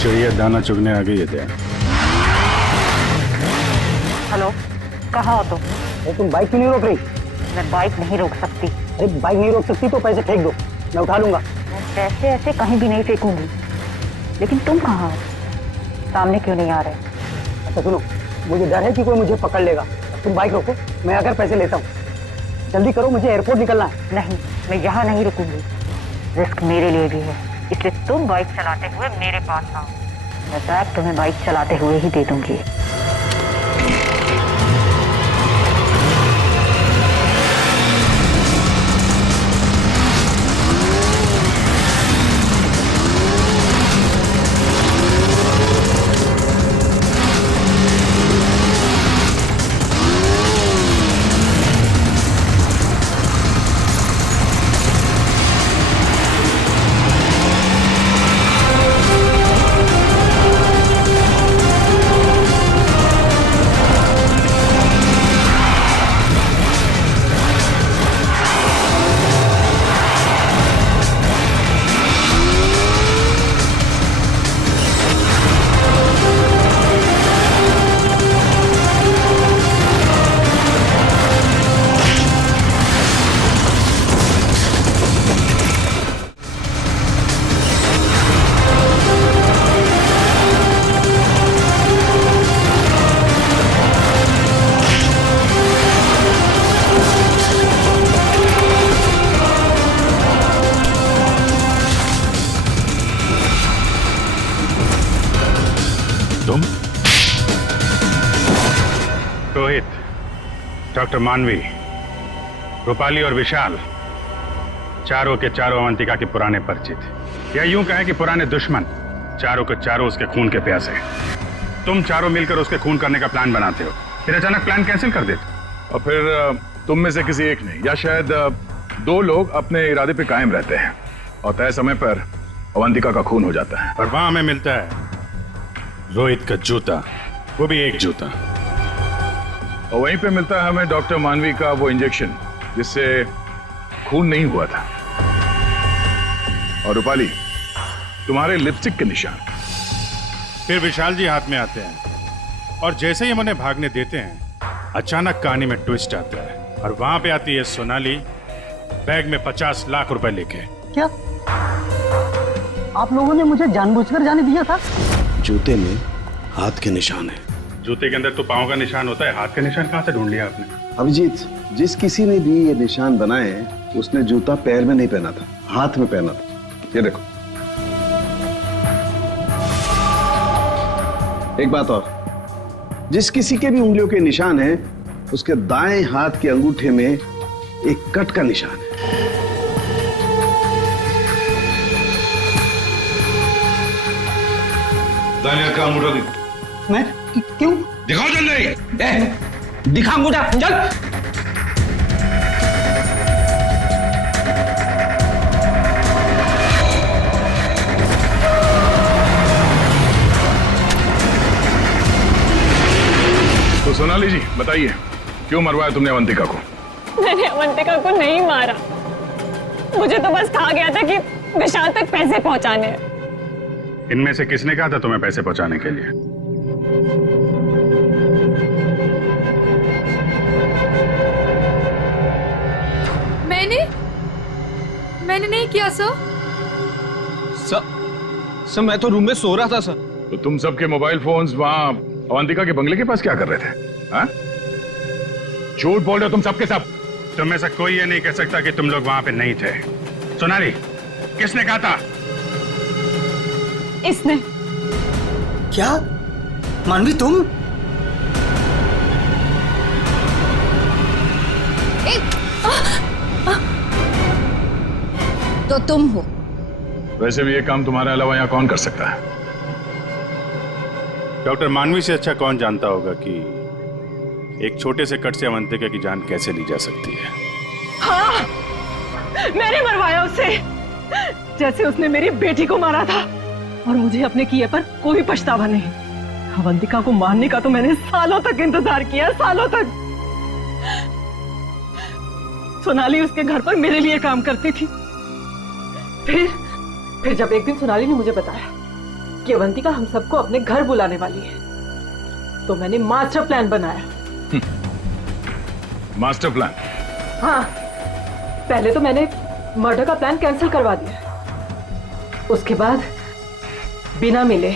चिड़िया दाना चुगने आ गई है दया। हेलो, कहाँ हो तुम? तुम बाइक क्यों नहीं रोक रही? मैं बाइक नहीं रोक सकती। अरे बाइक नहीं रोक सकती तो पैसे फेंक दो, मैं उठा लूंगा। मैं पैसे ऐसे कहीं भी नहीं फेंकूंगी। लेकिन तुम कहाँ हो? सामने क्यों नहीं आ रहे? अच्छा सुनो, मुझे डर है कि कोई मुझे पकड़ लेगा। तुम बाइक रोको, मैं आकर पैसे लेता हूँ। जल्दी करो, मुझे एयरपोर्ट निकलना है। नहीं, मैं यहाँ नहीं रुकूंगी। रिस्क मेरे लिए भी है, इसलिए तुम बाइक चलाते हुए मेरे पास आओ। मैं बैग तुम्हें बाइक चलाते हुए ही दे दूंगी। रोहित, डॉक्टर मानवी, रूपाली और विशाल, चारों के चारों अवंतिका के पुराने परिचित, या यूं कहें कि पुराने दुश्मन। चारों के चारों उसके खून के प्यासे। तुम चारों मिलकर उसके खून करने का प्लान बनाते हो, फिर अचानक प्लान कैंसिल कर देते। और फिर तुम में से किसी एक ने या शायद दो लोग अपने इरादे पे कायम रहते हैं और तय समय पर अवंतिका का खून हो जाता है। और वहां हमें मिलता है रोहित का जूता, वो भी एक जूता। और वहीं पे मिलता है हमें डॉक्टर मानवी का वो इंजेक्शन जिससे खून नहीं हुआ था। और रूपाली, तुम्हारे लिपस्टिक के निशान। फिर विशाल जी हाथ में आते हैं और जैसे ही हम उन्हें भागने देते हैं, अचानक कहानी में ट्विस्ट आता है और वहां पे आती है सोनाली, बैग में 50 लाख रुपए लेके। क्या आप लोगों ने मुझे जानबूझकर जाने दिया था? जूते में हाथ के निशान है। जूते के अंदर तो पांव का निशान होता है, हाथ का निशान कहां से ढूंढ लिया आपने? अभिजीत, जिस किसी ने भी ये निशान बनाए हैं, उसने जूता पैर में नहीं पहना था, हाथ में पहना था। ये देखो। एक बात और, जिस किसी के भी उंगलियों के निशान हैं, उसके दाएं हाथ के अंगूठे में एक कट का निशान है। दाएं हाथ का अंगूठा दिखाओ। मैं क्यों? दिखाओ जल्दी। दिखा अंगूठा, चल। तो सोनाली जी बताइए, क्यों मरवाया तुमने अवंतिका को? मैंने अवंतिका को नहीं मारा, मुझे तो बस कहा गया था कि विशाल तक पैसे पहुंचाने हैं। इनमें से किसने कहा था तुम्हें पैसे पहुंचाने के लिए? मैंने नहीं किया सर। सर मैं तो रूम में सो रहा था सर। तो तुम सबके मोबाइल फोन्स वहां अवंतिका के बंगले के पास क्या कर रहे थे? हाँ? झूठ बोल रहे हो तुम सबके सब। तुम में से कोई ये नहीं कह सकता कि तुम लोग वहां पे नहीं थे। सोनाली, किसने कहा था? इसने। क्या? मानवी तुम? तो तुम हो। वैसे भी ये काम तुम्हारे अलावा यहाँ कौन कर सकता है? डॉक्टर मानवी से अच्छा कौन जानता होगा कि एक छोटे से कट से अवंतिका की जान कैसे ली जा सकती है। हाँ, मैंने मरवाया उसे, जैसे उसने मेरी बेटी को मारा था। और मुझे अपने किए पर कोई पछतावा नहीं। अवंतिका को मारने का तो मैंने सालों तक इंतजार किया, सालों तक। सोनाली उसके घर पर मेरे लिए काम करती थी। फिर जब एक दिन सोनाली ने मुझे बताया कि अवंतिका हम सबको अपने घर बुलाने वाली है, तो मैंने मास्टर प्लान बनाया। Master plan? हाँ, पहले तो मैंने मर्डर का प्लान कैंसिल करवा दिया, उसके बाद बिना मिले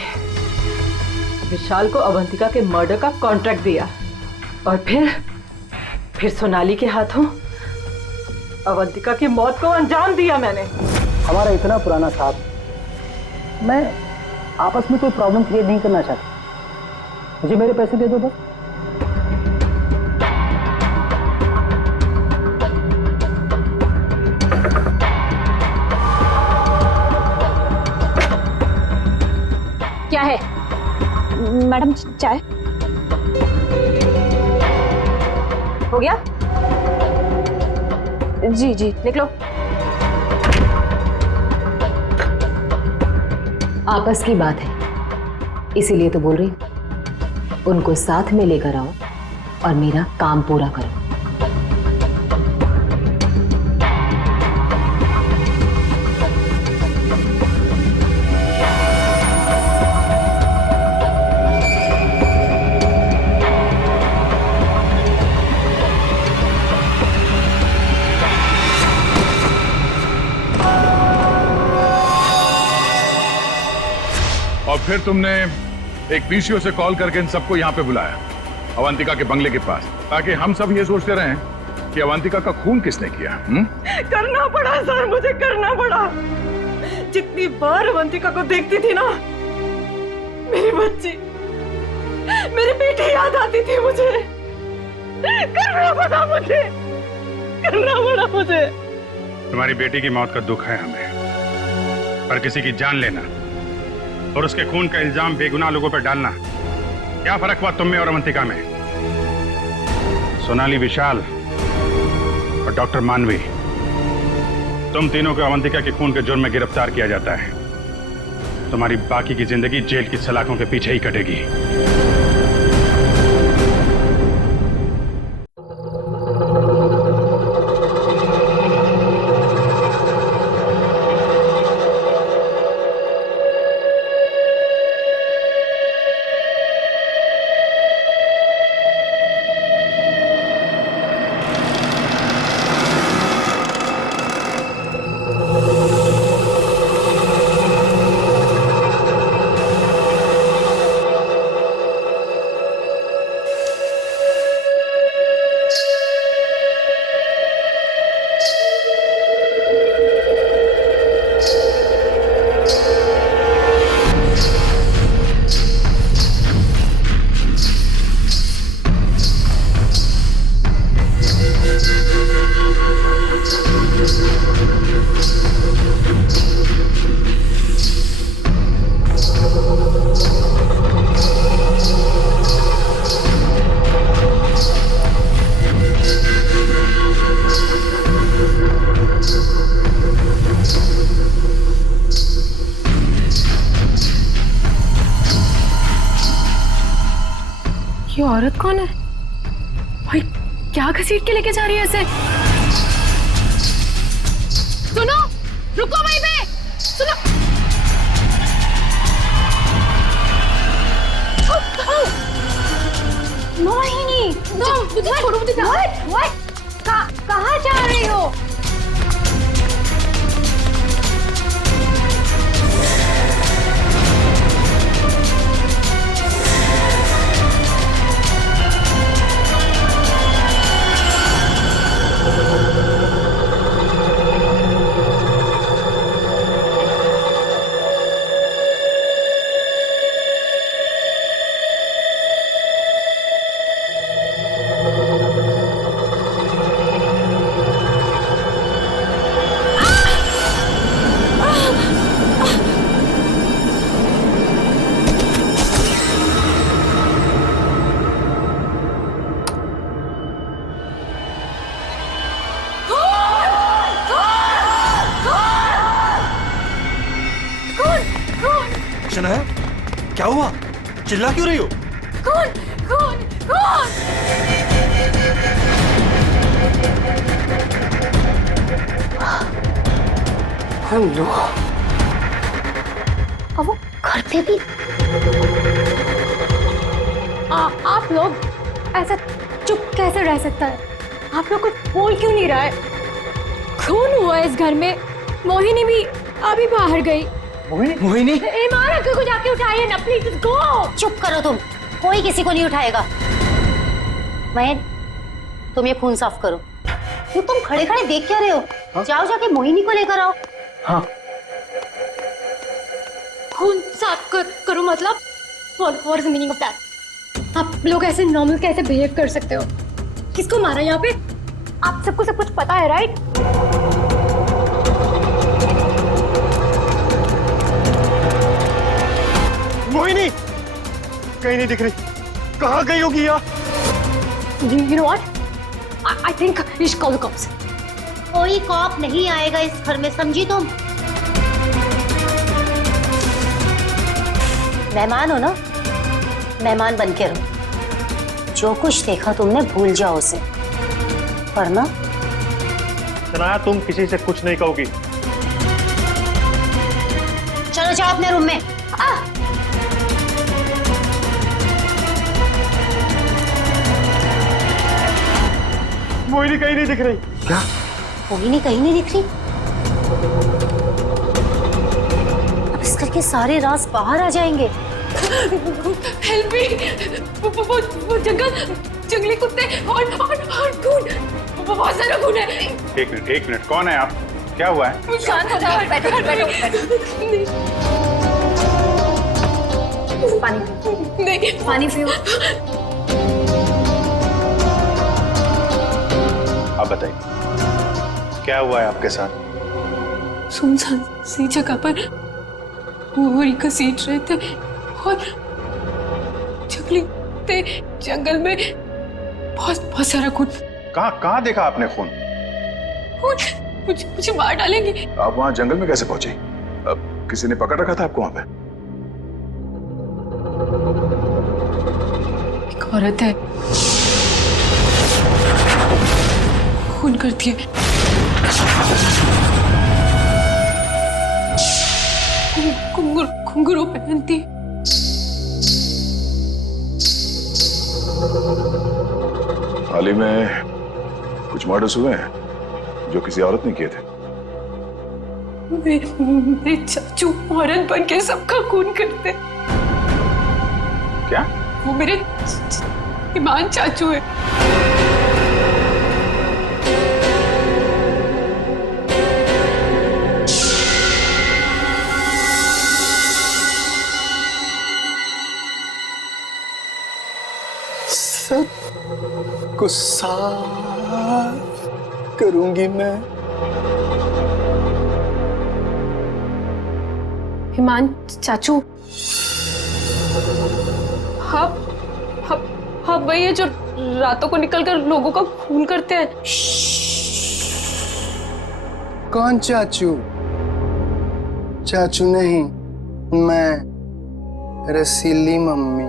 विशाल को अवंतिका के मर्डर का कॉन्ट्रैक्ट दिया और फिर सोनाली के हाथों अवंतिका की मौत को अंजाम दिया मैंने। हमारा इतना पुराना साथ, मैं आपस में कोई प्रॉब्लम क्रिएट नहीं करना चाहता, मुझे मेरे पैसे दे दो बस। क्या है मैडम? चाय हो गया? जी जी, निकलो। आपस की बात है, इसीलिए तो बोल रही हूं, उनको साथ में लेकर आओ और मेरा काम पूरा करो। और फिर तुमने एक पीसीओ से कॉल करके इन सबको यहाँ पे बुलाया, अवंतिका के बंगले के पास, ताकि हम सब ये सोचते रहें कि अवंतिका का खून किसने किया। करना पड़ा सर, मुझे करना पड़ा। जितनी बार अवंतिका को देखती थी ना, मेरी बच्ची, मेरी बेटी याद आती थी मुझे। करना पड़ा मुझे, करना पड़ा मुझे। तुम्हारी बेटी की मौत का दुख है हमें, पर किसी की जान लेना और उसके खून का इल्जाम बेगुनाह लोगों पर डालना, क्या फर्क हुआ तुम में और अवंतिका में? सोनाली, विशाल और डॉक्टर मानवी, तुम तीनों को अवंतिका के खून के जुर्म में गिरफ्तार किया जाता है। तुम्हारी बाकी की जिंदगी जेल की सलाखों के पीछे ही कटेगी। ये औरत कौन है भाई? क्या घसीट के लेके जा रही है ऐसे? सुनो, रुको वहीं पे, सुनो। मोहिनी, मुझे छोड़ो, मुझे कहाँ जा रही हो? शनाया, क्या हुआ? चिल्ला क्यों रही हो? कौन कौन कौन? हेलो, और वो घर पे भी। आप लोग ऐसा चुप कैसे रह सकता है? आप लोग कुछ बोल क्यों नहीं रहा है? खून हुआ इस घर में। मोहिनी भी अभी बाहर गई। मोहिनी ईमान अंकल को जाके उठाइए ना प्लीज, गो। चुप करो तुम, कोई किसी को नहीं उठाएगा। मयन, तुम ये खून साफ करो। क्यों तुम खड़े खड़े देख क्या रहे हो? हाँ? जाओ जाके मोहिनी को लेकर आओ। हाँ। खून साफ करो मतलब? What is the meaning of that? आप लोग ऐसे नॉर्मल कैसे बिहेव कर सकते हो? किसको मारा यहाँ पे? आप सबको सब कुछ पता है, राइट? मोहिनी कहीं नहीं दिख रही, कहाँ गई होगी यार? You know what? I think we should call the cops. कोई कॉप नहीं आएगा इस घर में, समझी तुम? मेहमान हो ना, मेहमान बन के रहो। जो कुछ देखा तुमने भूल जाओ उसे, वरना सनाया तुम किसी से कुछ नहीं कहोगी। चलो जाओ अपने रूम में। मोहिनी कहीं नहीं दिख रही। क्या? मोहिनी कहीं नहीं दिख रही? अब इस घर के सारे राज बाहर आ जाएंगे। हेल्प मी, वो जंगली कुत्ते और खून, बहुत सारा खून है। एक मिनट, कौन है आप? क्या हुआ है? शांत हो जाओ, बैठो। पानी नहीं, पानी पियो। आप बताइए, क्या हुआ है आपके साथ? सुनसान सी जगह पर बोरी घसीट रहे थे और जंगली कुत्ते जंगल में बहुत सारा खून। कहाँ देखा आपने खून? मुझे मार डालेंगे। आप वहाँ जंगल में कैसे पहुंचे? अब किसी ने पकड़ रखा था आपको वहाँ पे? एक औरत है, खून करती है। घुंघरू पहनती है। हाल ही में कुछ मर्डर्स हुए हैं जो किसी औरत ने किए थे। मेरे चाचू औरत बन के सबका खून करते। क्या? वो मेरे ईमान चाचू है। को साफ करूंगी मैं। ईमान चाचू, हाँ वही है जो रातों को निकलकर लोगों का खून करते हैं। कौन चाचू? चाचू नहीं, मैं रसीली मम्मी।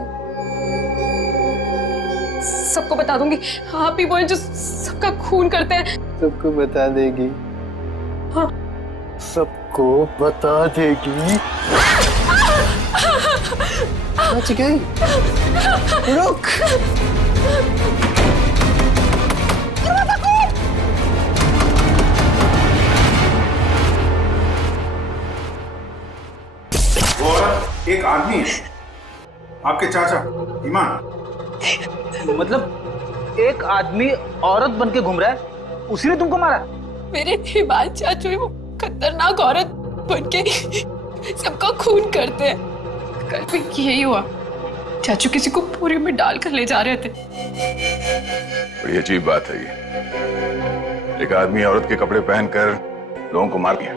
सबको बता दूंगी, आप ही वो हैं जो सबका खून करते हैं। सबको बता देगी? हाँ। सबको बता देगी? बच गई। रुक। वो औरत एक आदमी है, आपके चाचा ईमान। मतलब एक आदमी औरत बन के घूम रहा है, उसी ने तुमको मारा? मेरे ईमान चाचू वो खतरनाक औरत बन के सबका खून करते हैं। कल भी यही हुआ, चाचू किसी को बोरी में डालकर ले जा रहे थे। बड़ी अजीब बात है ये। एक आदमी औरत के कपड़े पहनकर लोगों को मार दिया।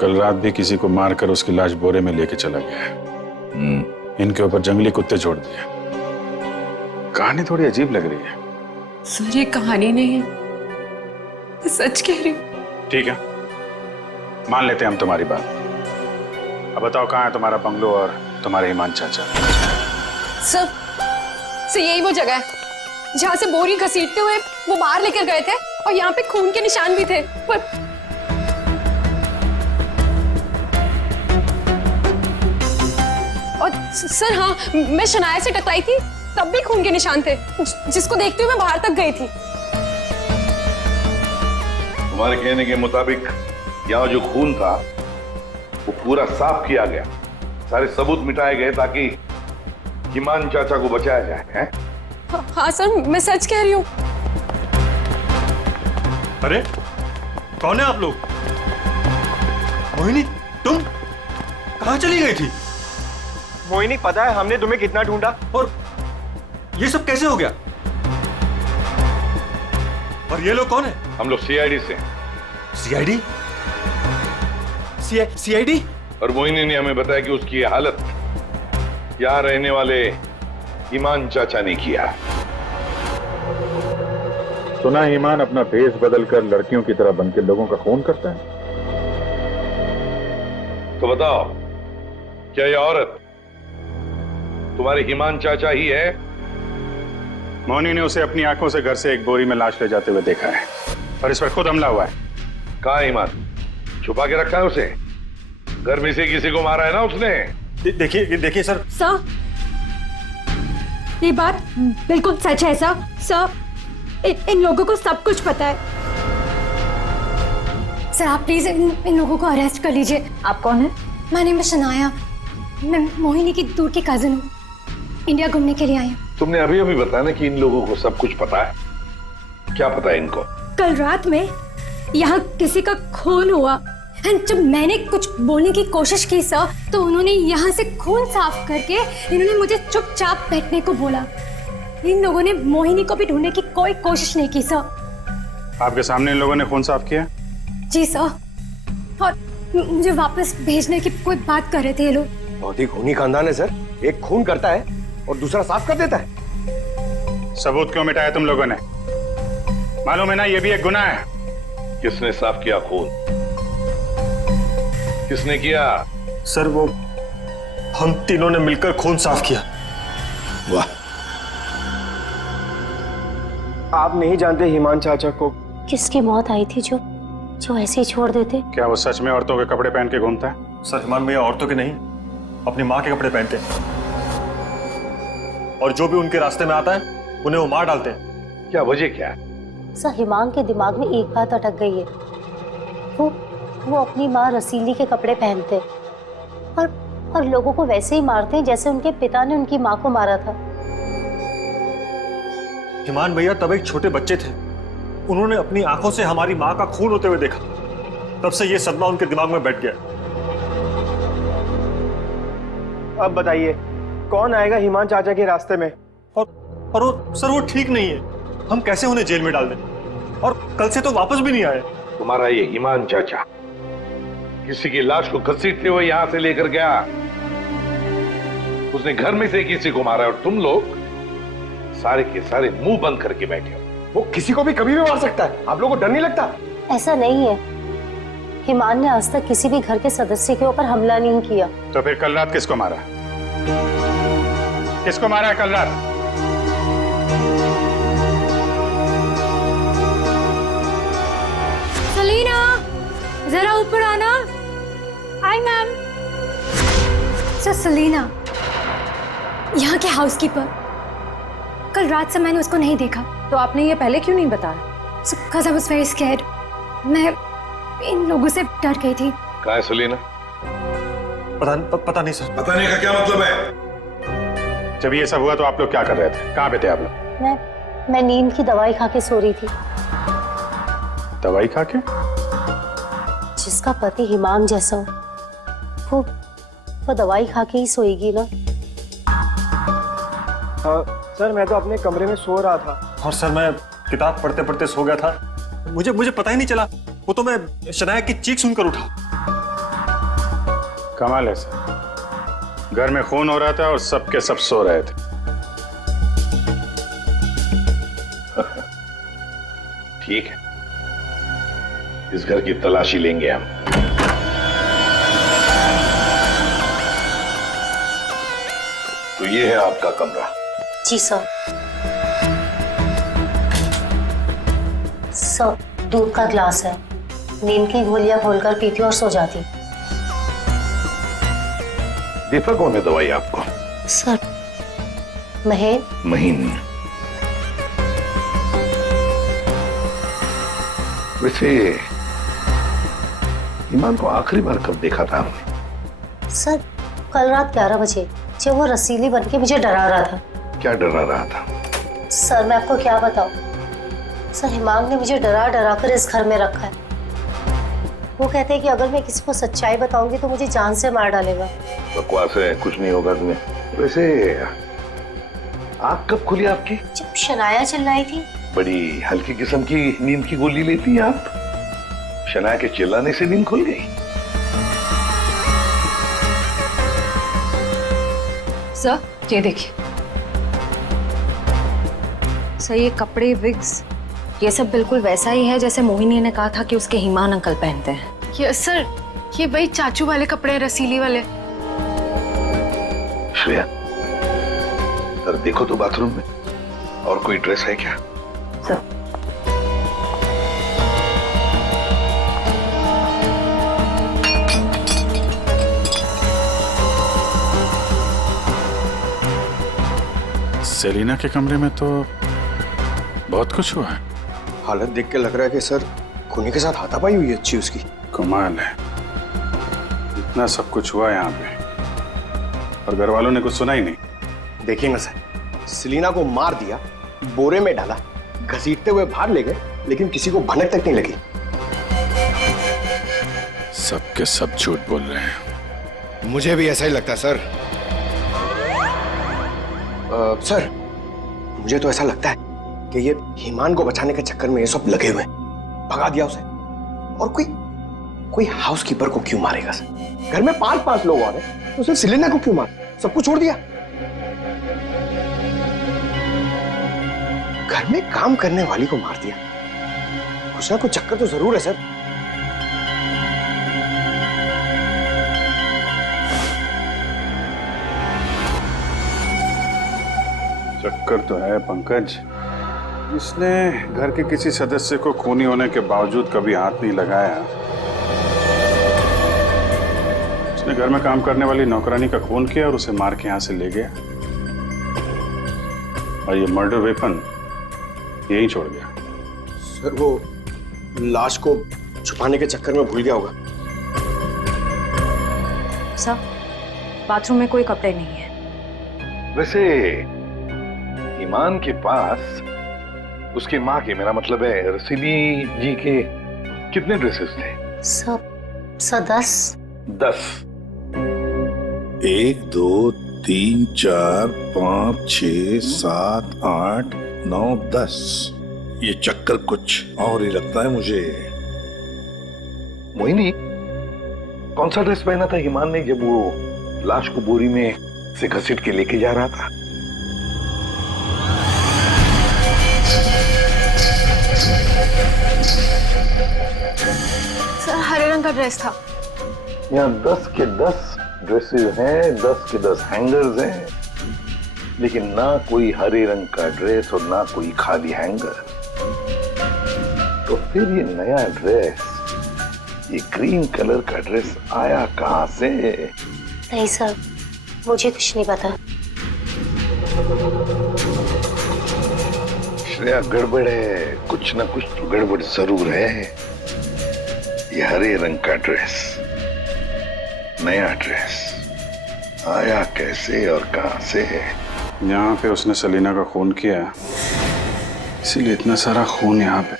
कल रात भी किसी को मारकर उसकी लाश बोरे में लेके चला गया। इनके ऊपर जंगली कुत्ते छोड़ दिए। कहानी थोड़ी अजीब लग रही है। सर ये कहानी नहीं है, मैं सच कह रही हूँ। ठीक है, मान लेते हैं हम तुम्हारी बात। अब बताओ कहाँ है तुम्हारा बंगलो और तुम्हारे ईमान चाचा? सर यही वो जगह है जहाँ से बोरी घसीटते हुए वो बाहर लेकर गए थे और यहाँ पे खून के निशान भी थे। पर सर हाँ, मैं शनाया से टकराई थी, तब भी खून के निशान थे, जिसको देखते हुए मैं बाहर तक गई थी। तुम्हारे कहने के मुताबिक यहाँ जो खून था वो पूरा साफ किया गया, सारे सबूत मिटाए गए ताकि ईमान चाचा को बचाया जाए, हैं? हाँ सर, मैं सच कह रही हूँ। अरे कौन है आप लोग? मोहिनी, तुम कहाँ चली गई थी? मोहिनी, पता है हमने तुम्हें कितना ढूंढा, और ये सब कैसे हो गया? और ये लोग कौन है? हम लोग सीआईडी से। सीआईडी? सीआईडी? और मोहिनी ने हमें बताया कि उसकी ये हालत यहाँ रहने वाले ईमान चाचा ने किया। सुना ईमान अपना भेष बदलकर लड़कियों की तरह बनकर लोगों का खून करता है। तो बताओ, क्या ये औरत तुम्हारे ईमान चाचा ही है? मोहिनी ने उसे अपनी आंखों से घर से एक बोरी में लाश ले जाते हुए देखा है और इस पर खुद हमला हुआ है। कहाँ है ईमान? छुपा के रखा है उसे? घर में से किसी को मारा है ना उसने? देखिए सर। सर, ये बात बिल्कुल सच है सर। सर, इन लोगों को सब कुछ पता है। सर आप प्लीज इन लोगों को अरेस्ट कर लीजिए। आप कौन है? माय नेम इज शनाया, मैं मोहिनी की दूर की कजिन हूँ, इंडिया घूमने के लिए आई हूँ। तुमने अभी अभी बताया ना कि इन लोगों को सब कुछ पता है। क्या पता है इनको? कल रात में यहाँ किसी का खून हुआ। जब मैंने कुछ बोलने की कोशिश की सर, तो उन्होंने यहाँ से खून साफ करके इन्होंने मुझे चुपचाप बैठने को बोला। इन लोगों ने मोहिनी को भी ढूंढने की कोई कोशिश नहीं की सर। आपके सामने इन लोगों ने खून साफ किया? जी सर, और मुझे वापस भेजने की कोई बात कर रहे थे ये लोग। बहुत ही खूनी खानदान है सर, एक खून करता है और दूसरा साफ कर देता है। सबूत क्यों मिटाया तुम लोगों ने? मालूम है ना ये भी एक गुनाह है। किसने साफ किया खून? किसने किया? सर वो हम तीनों ने मिलकर खून साफ किया। वाह, आप नहीं जानते ईमान चाचा को? किसकी मौत आई थी जो ऐसे ही छोड़ देते? क्या वो सच में औरतों के कपड़े पहन के घूमता है? सर ईमान भैया औरतों के नहीं, अपनी माँ के कपड़े पहनते हैं, और जो भी उनके रास्ते में आता है उन्हें वो मार डालते हैं। क्या वजह क्या है? सर हिमांग के दिमाग में एक बात अटक गई है। वो अपनी माँ रसीली के कपड़े पहनते और लोगों को वैसे ही मारते हैं जैसे उनके पिता ने उनकी माँ को मारा था। ईमान भैया तब एक छोटे बच्चे थे, उन्होंने अपनी आंखों से हमारी माँ का खून होते हुए देखा, तब से ये सदमा उनके दिमाग में बैठ गया। अब बताइए कौन आएगा ईमान चाचा के रास्ते में? और वो सर वो ठीक नहीं है, हम कैसे उन्हें जेल में डाल दें? और कल से तो वापस भी नहीं आए। तुम्हारा ये ईमान चाचा किसी की लाश को घसीटते हुए यहां से लेकर गया, उसने घर में से किसी को मारा और तुम लोग सारे के सारे मुंह बंद करके बैठे हो। वो किसी को भी कभी भी मार सकता है, आप लोगों को डर नहीं लगता? ऐसा नहीं है, हिमान ने आज तक किसी भी घर के सदस्य के ऊपर हमला नहीं किया। तो फिर कल रात किसको मारा? किसको मारा है कल रात? सलीना, जरा ऊपर आना। Hi ma'am. सर सलीना, यहाँ के हाउसकीपर, कल रात से मैंने उसको नहीं देखा। तो आपने ये पहले क्यों नहीं बताया? Because I was very scared. मैं इन लोगों से डर गई थी। कहाँ है सलीना? पता नहीं सर। पता नहीं का क्या मतलब है? जब ये सब हुआ तो आप लोग क्या कर रहे थे? कहाँ पे थे आप लोग? मैं नींद की दवाई खा के सो रही थी। दवाई खा के? जिसका पति हिमांग जैसा हो, वो दवाई खा के ही सोएगी ना। सर मैं तो अपने कमरे में सो रहा था। और सर मैं किताब पढ़ते पढ़ते सो गया था, मुझे पता ही नहीं चला, वो तो मैं शनाया की चीख सुनकर उठा। कमाल है सर, घर में खून हो रहा था और सबके सब सो रहे थे। ठीक है, इस घर की तलाशी लेंगे हम। तो ये है आपका कमरा। जी सर। सर दूध का ग्लास है, नींद की गोलियां घोलकर पीती और सो जाती। देता कौन है दवाई आपको? सर, महीन। महीन। वैसे ईमान को आखिरी बार कब देखा था हमने? सर, कल रात 11 बजे जब वो रसीली बन के मुझे डरा रहा था। क्या डरा रहा था? सर, मैं आपको क्या बताऊं? सर, हिमांग ने मुझे डरा डरा कर इस घर में रखा है। वो कहते हैं कि अगर मैं किसी को सच्चाई बताऊंगी तो मुझे जान से मार डालेगा। बकवास है, कुछ नहीं होगा तुम्हें। वैसे आँख कब खुली आपकी? जब शनाया चिल्लाई थी। बड़ी हल्की किस्म की नींद की गोली लेती हैं आप। शनाया के चिल्लाने से नींद खुल गई? सर, ये देखिए सर, ये कपड़े, विग्स, ये सब बिल्कुल वैसा ही है जैसे मोहिनी ने कहा था कि उसके हिमान अंकल पहनते हैं। यस सर, ये वही चाचू वाले कपड़े, रसीली वाले। श्रेया, सर देखो तो बाथरूम में और कोई ड्रेस है क्या? सर, सेलिना के कमरे में तो बहुत कुछ हुआ है। हालत देख के लग रहा है कि सर खूनी के साथ हाथापाई हुई है अच्छी उसकी। कमाल है, इतना सब कुछ हुआ यहाँ पे और घर वालों ने कुछ सुना ही नहीं। देखिए ना सर, सेलिना को मार दिया, बोरे में डाला, घसीटते हुए बाहर ले गए, लेकिन किसी को भनक तक नहीं लगी। सब के सब झूठ बोल रहे हैं। मुझे भी ऐसा ही लगता है सर। सर, मुझे तो ऐसा लगता है कि ये हिमान को बचाने के चक्कर में ये सब लगे हुए हैं। भगा दिया उसे, और कोई हाउसकीपर को क्यों मारेगा सर? घर में 5-5 लोग और हैं, तो सिर्फ सेलिना को क्यों मार? सबको छोड़ दिया। घर में काम करने वाली को मार दिया। कुछ ना कुछ चक्कर तो जरूर है सर। चक्कर तो है पंकज। इसने घर के किसी सदस्य को खूनी होने के बावजूद कभी हाथ नहीं लगाया। उसने घर में काम करने वाली नौकरानी का खून किया और उसे मार के यहां से ले गया, और ये मर्डर वेपन यहीं छोड़ गया। सर, वो लाश को छुपाने के चक्कर में भूल गया होगा। सर, बाथरूम में कोई कपड़े नहीं है। वैसे ईमान के पास उसकी माँ के, मेरा मतलब है रसीली जी के, कितने ड्रेसेस थे? सब 10। 1 2 3 4 5 6 7 8 9 10। ये चक्कर कुछ और ही लगता है मुझे। मोहिनी, कौन सा ड्रेस पहना था ईमान ने जब वो लाश को बोरी में से घसीट के लेके जा रहा था? सर, हरे रंग का ड्रेस था। यहाँ 10 के 10 ड्रेसेस हैं, 10 के 10 हैंगर्स हैं, लेकिन ना कोई हरे रंग का ड्रेस और ना कोई खाली हैंगर। तो फिर ये नया ड्रेस, ये ग्रीन कलर का ड्रेस आया कहाँ से? नहीं सर, मुझे कुछ नहीं पता। श्रेया, गड़बड़ है, कुछ ना कुछ तो गड़बड़ जरूर है। ये हरे रंग का ड्रेस, नया ड्रेस आया कैसे और कहां से? यहाँ पे उसने सेलिना का खून किया, इसीलिए इतना सारा खून यहाँ पे।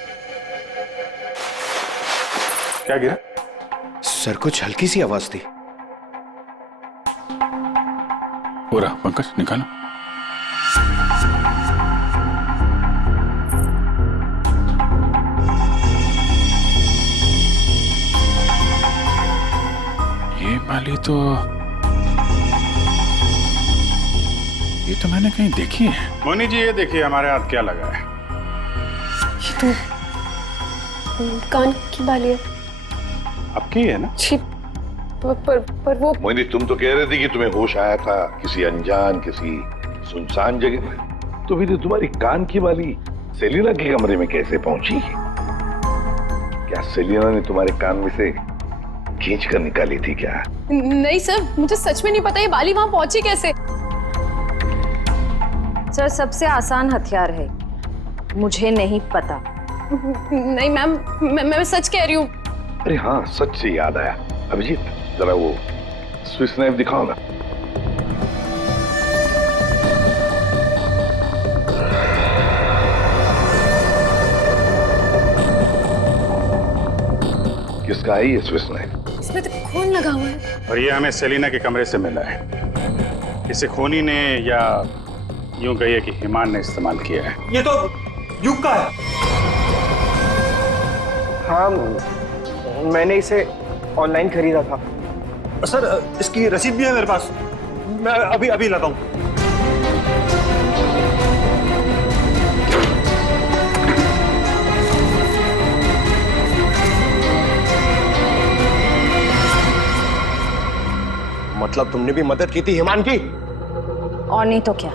क्या गिरा? सर, कुछ हल्की सी आवाज थी। पूरा पंकज निकालो। ये वाली तो, ये तो मैंने कहीं देखी है। मोनी जी, ये देखिए हमारे हाथ क्या लगा है। ये तो कान की बाली है। आपकी है ना? पर वो मोहिनी, तुम तो कह रहे थे कि तुम्हें होश आया था किसी अनजान, किसी सुनसान जगह में, तो फिर तुम्हारी कान की बाली सेलिना के कमरे में कैसे पहुंची? क्या सेलिना ने तुम्हारे कान में से खींच कर निकाली थी क्या? नहीं सर, मुझे सच में नहीं पता ये बाली वहां पहुंची कैसे। सर सबसे आसान हथियार है, मुझे नहीं पता। नहीं मैम, मैं सच कह रही हूँ। अरे हाँ, सच से याद आया, अभिजीत जरा वो स्विस नाइफ दिखाओ ना। किसका है ये स्विस नाइफ? इसमें तो खून लगा हुआ है। और ये हमें सेलिना के कमरे से मिला है। इसे खूनी ने या यूं कहिए कि हिमान ने इस्तेमाल किया है। ये तो युग का है। हाँ, मैंने इसे ऑनलाइन खरीदा था। सर इसकी रसीद भी है मेरे पास, मैं अभी लाता हूँ। मतलब तुमने भी मदद की थी हिमान की? और नहीं तो क्या,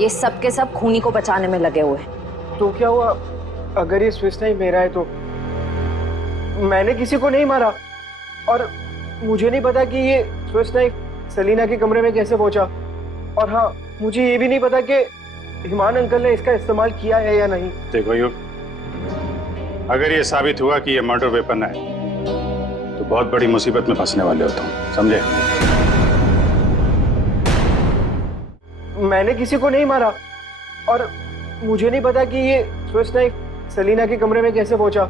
ये सब के सब खूनी को बचाने में लगे हुए हैं। तो क्या हुआ अगर ये स्विस नाइफ मेरा है तो? मैंने किसी को नहीं मारा और मुझे नहीं पता कि ये स्विस नाइफ सेलिना के कमरे में कैसे पहुंचा। और हाँ, मुझे ये भी नहीं पता कि हिमान अंकल ने इसका इस्तेमाल किया है या नहीं। देखो युग, अगर ये साबित हुआ कि ये मर्डर वेपन है तो बहुत बड़ी मुसीबत में फंसने वाले हो तुम, समझे? मैंने किसी को नहीं मारा और मुझे नहीं पता कि ये स्विस नाइफ सेलिना के कमरे में कैसे पहुंचा।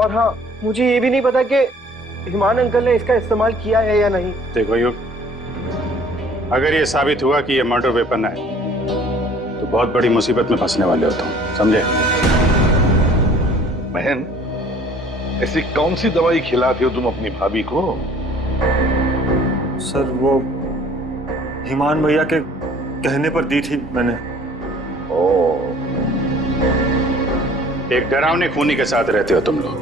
और हाँ, मुझे ये भी नहीं पता कि हिमान अंकल ने इसका इस्तेमाल किया है या नहीं। देखो युग, अगर ये साबित हुआ कि ये मर्डर वेपन है तो बहुत बड़ी मुसीबत में फंसने वाले हो तुम, समझे? बहन, ऐसी कौन सी दवाई खिलाते हो तुम अपनी भाभी को? सर वो हिमान भैया के कहने पर दी थी मैंने। एक डरावने खूनी के साथ रहते हो तुम लोग,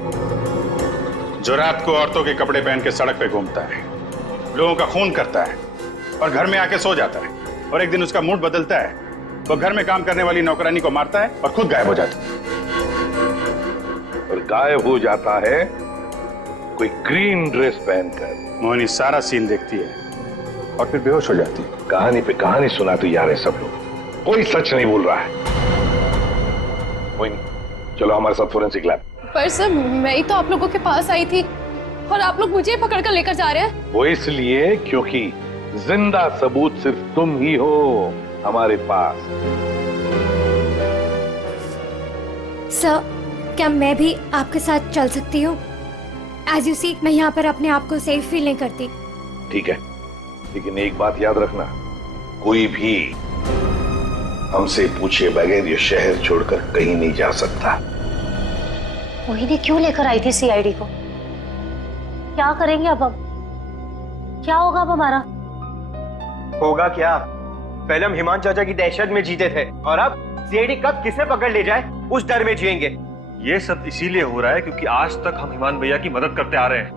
जो रात को औरतों के कपड़े पहन के सड़क पे घूमता है, लोगों का खून करता है और घर में आके सो जाता है। और एक दिन उसका मूड बदलता है, वो घर में काम करने वाली नौकरानी को मारता है और खुद गायब हो जाता है। और गायब हो जाता है कोई ग्रीन ड्रेस पहनकर। मोहिनी सारा सीन देखती है और फिर बेहोश हो जाती है। कहानी पे कहानी सुनाते जा रहे सब लोग, कोई सच नहीं बोल रहा है। मोहिनी, चलो हमारे साथ फोरेंसिक लैब। पर सर मैं ही तो आप लोगों के पास आई थी और आप लोग मुझे पकड़ कर लेकर जा रहे हैं। वो इसलिए क्योंकि जिंदा सबूत सिर्फ तुम ही हो हमारे पास। सर, क्या मैं भी आपके साथ चल सकती हूँ? एज यू सी, मैं यहाँ पर अपने आप को सेफ फील नहीं करती। ठीक है, लेकिन एक बात याद रखना, कोई भी हमसे पूछे बगैर ये शहर छोड़कर कहीं नहीं जा सकता। मोहिनी क्यों लेकर आई थी सीआईडी को? क्या करेंगे अब हम? क्या होगा अब हमारा? होगा क्या? पहले हम हिमान चाचा की दहशत में जीते थे और अब सीआईडी कब किसे पकड़ ले जाए उस डर में जिएंगे। ये सब इसीलिए हो रहा है क्योंकि आज तक हम हिमान भैया की मदद करते आ रहे हैं।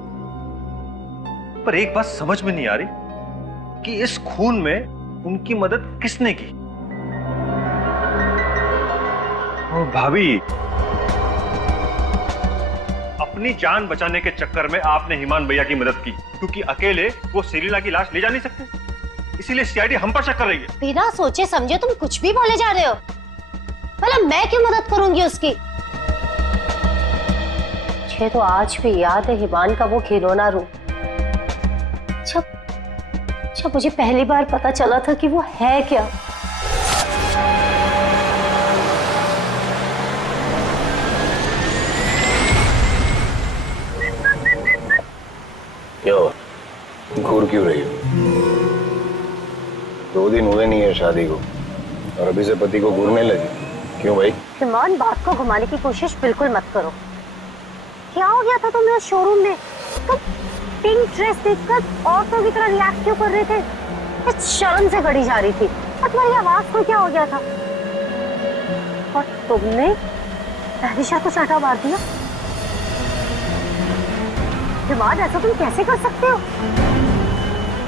पर एक बात समझ में नहीं आ रही कि इस खून में उनकी मदद किसने की। भाभी, अपनी जान बचाने के चक्कर में आपने हिमान भैया की मदद की क्योंकि अकेले वो सेलिना की लाश ले जा नहीं सकते, इसीलिए सीआईडी हम पर शक कर रही है। बिना सोचे समझे तुम कुछ भी बोले जा रहे हो। भला मैं क्यों मदद करूंगी उसकी? मुझे तो आज भी याद है हिमान का वो खिलौना रूप। जब मुझे पहली बार पता चला था कि वो है क्या। क्यों घूर क्यों रही हो? 2 दिन हुए नहीं है शादी को और अभी से पति को घूरने लगी। क्यों भाई? हिमान, बात को घुमाने की कोशिश बिल्कुल मत करो। क्या हो गया था तुम्हें शोरूम में? तुम पिंक ड्रेस देखकर औरतों की तरह रिएक्ट क्यों कर रहे थे? इस शर्म से गड़ी जा रही थी और तुम्हारी आवाज को क्या हो गया था? और तुमने तहरीशा को चाटा मार दिया। हिमान, ऐसा तुम कैसे कर सकते हो?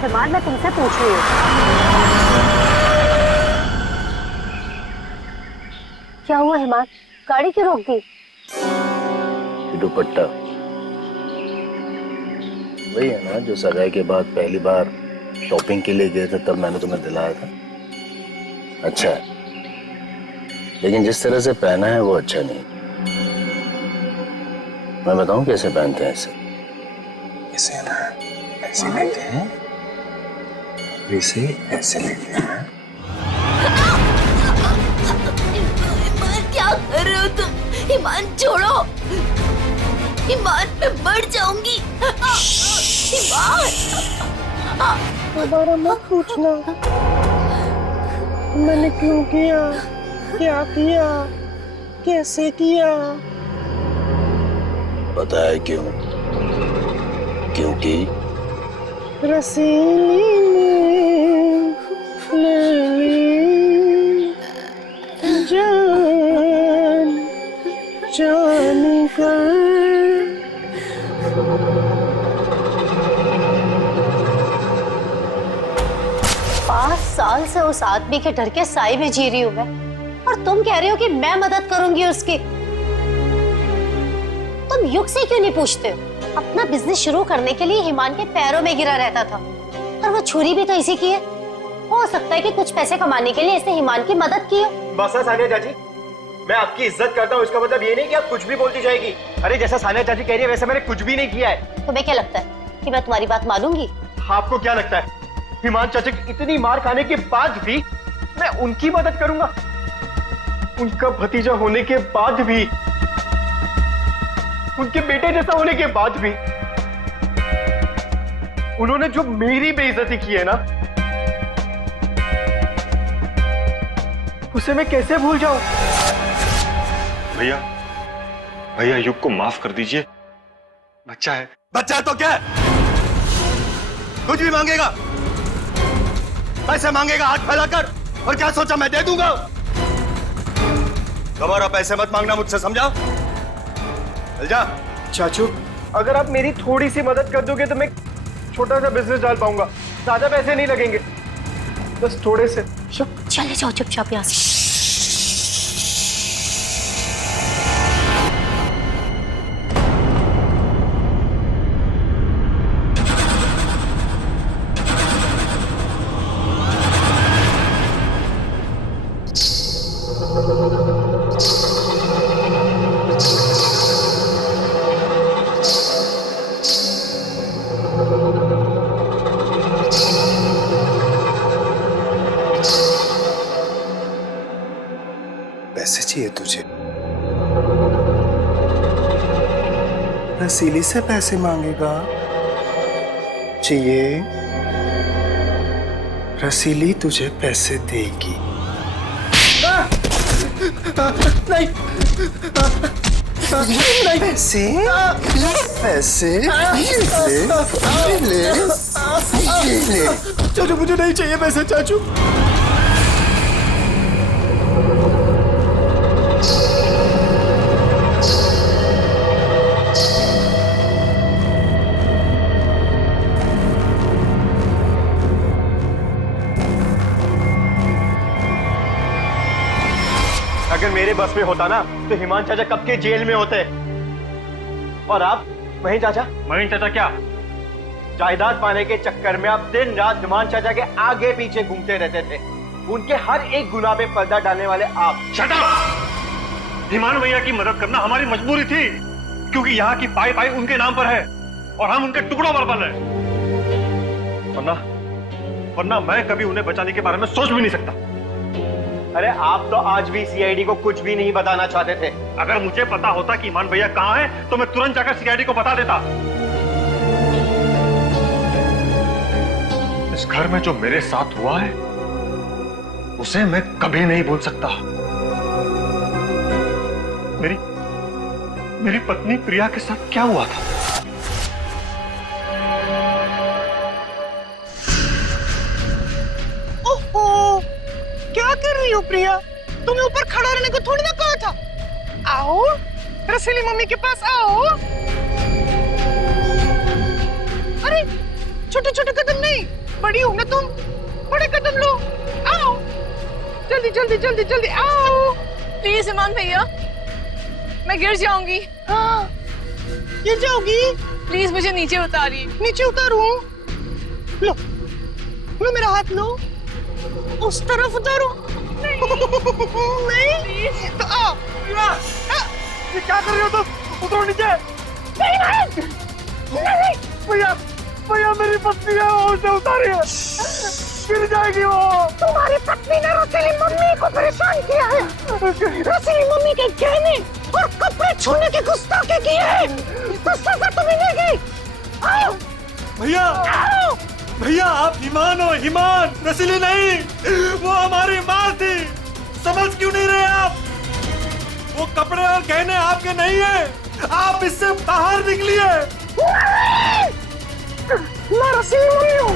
हिमान, मैं तुमसे पूछ रही हूँ, क्या हुआ हिमान? गाड़ी क्यों रोक दी? दुपट्टा वही है ना जो सगाई के बाद पहली बार शॉपिंग के लिए गए थे, तब मैंने तुम्हें दिलाया था। अच्छा है, लेकिन जिस तरह से पहना है वो अच्छा नहीं। मैं बताऊं कैसे पहनते हैं इसे? इसे ना ऐसे लेते हैं, इसे ऐसे लेते हैं। ईमान क्या कर रहे हो तुम? ईमान छोड़ो, ईमान मैं मर जाऊंगी। ईमान दोबारा मत पूछना मैंने क्यों किया, क्या किया, कैसे किया। पता है क्यों? क्योंकि रसीली ने ले ली जान जान कर। 5 साल से उस आदमी के डर के साए में जी रही हूँ मैं, और तुम कह रहे हो कि मैं मदद करूंगी उसकी। तुम युग से क्यों नहीं पूछते हो? अपना बिजनेस शुरू करने के लिए हिमान के पैरों में गिरा रहता था, और वो छुरी भी तो इसी की है। हो सकता है कि कुछ पैसे कमाने के लिए इसने हिमान की मदद की हो। बस है सानिया चाची, मैं आपकी इज्जत करता हूँ, इसका मतलब ये नहीं कि आप कुछ भी बोलती जाएगी। अरे जैसा सानिया चाची कह रही है वैसे मैंने कुछ भी नहीं किया है। तुम्हें क्या लगता है कि मैं तुम्हारी बात मानूंगी? आपको क्या लगता है हिमान चाचा की इतनी मार खाने के बाद भी मैं उनकी मदद करूंगा? उनका भतीजा होने के बाद भी, उनके बेटे जैसा होने के बाद भी उन्होंने जो मेरी बेइज्जती की है ना, उसे मैं कैसे भूल जाऊं? भैया भैया युग को माफ कर दीजिए, बच्चा है। बच्चा है तो क्या है? कुछ भी मांगेगा, पैसे मांगेगा हाथ फैलाकर, और क्या सोचा मैं दे दूंगा? दोबारा पैसे मत मांगना मुझसे, समझा? चल जा। चाचू अगर आप मेरी थोड़ी सी मदद कर दोगे तो मैं छोटा सा बिजनेस डाल पाऊंगा, ज्यादा पैसे नहीं लगेंगे, बस थोड़े से। चले जाओ चुपचाप यहाँ से। पैसे चाहिए तुझे? रसीली से पैसे मांगेगा? चाहिए? रसीली तुझे पैसे देगी। नहीं, नहीं। पैसे पैसे ले ले। चाचू मुझे नहीं चाहिए पैसे चाचू। अगर मेरे बस में होता ना तो हिमान चाचा कब के जेल में होते। और आप महीन चाचा? महीन चाचा क्या? जायदाद पाने के चक्कर में आप दिन रात हिमान चाचा के आगे पीछे घूमते रहते थे। उनके हर एक गुनाह पे पर्दा डालने वाले आप। Shut up! हिमान भैया की मदद करना हमारी मजबूरी थी, क्योंकि यहाँ की पाई पाई उनके नाम पर है और हम उनके टुकड़ों पर पल रहे। वरना मैं कभी उन्हें बचाने के बारे में सोच भी नहीं सकता। अरे आप तो आज भी सीआईडी को कुछ भी नहीं बताना चाहते थे। अगर मुझे पता होता कि ईमान भैया कहाँ है तो मैं तुरंत जाकर सीआईडी को बता देता। इस घर में जो मेरे साथ हुआ है उसे मैं कभी नहीं भूल सकता। मेरी पत्नी प्रिया के साथ क्या हुआ था? ओहो, क्या कर रही हो प्रिया? तुम्हें ऊपर खड़ा रहने को थोड़ी ना कहा था। आओ रसीली मम्मी के पास आओ। अरे छोटे छोटे कदम नहीं, बड़ी हो ना तुम, बड़े कदम लो। आओ जल्दी जल्दी जल्दी जल्दी आओ। प्लीज ईमान भैया, मैं गिर जाऊंगी। हाँ गिर जाओगी? प्लीज मुझे नीचे उतारिए। नीचे उतारूं? लो लो मेरा हाथ लो, उस तरफ उतारो। नहीं ये क्या कर रहे हो तुम? उतरो नीचे। नहीं भैया भैया मेरी पत्नी है, वो उसे उतारिए, गिर जाएगी वो। तुम्हारी पत्नी ने रसीली मम्मी को परेशान किया है। रसीली मम्मी के गहने और कपड़े छूने के गुस्ताखी किए, तो सजा तो मिलेगी। आओ भैया भैया, आप ईमान हो, ईमान, रसीली नहीं, वो हमारी माँ थी। समझ क्यों नहीं रहे आप? वो कपड़े और गहने आपके नहीं है, आप इससे बाहर निकलिए। मैं रसीली मम्मी हूँ,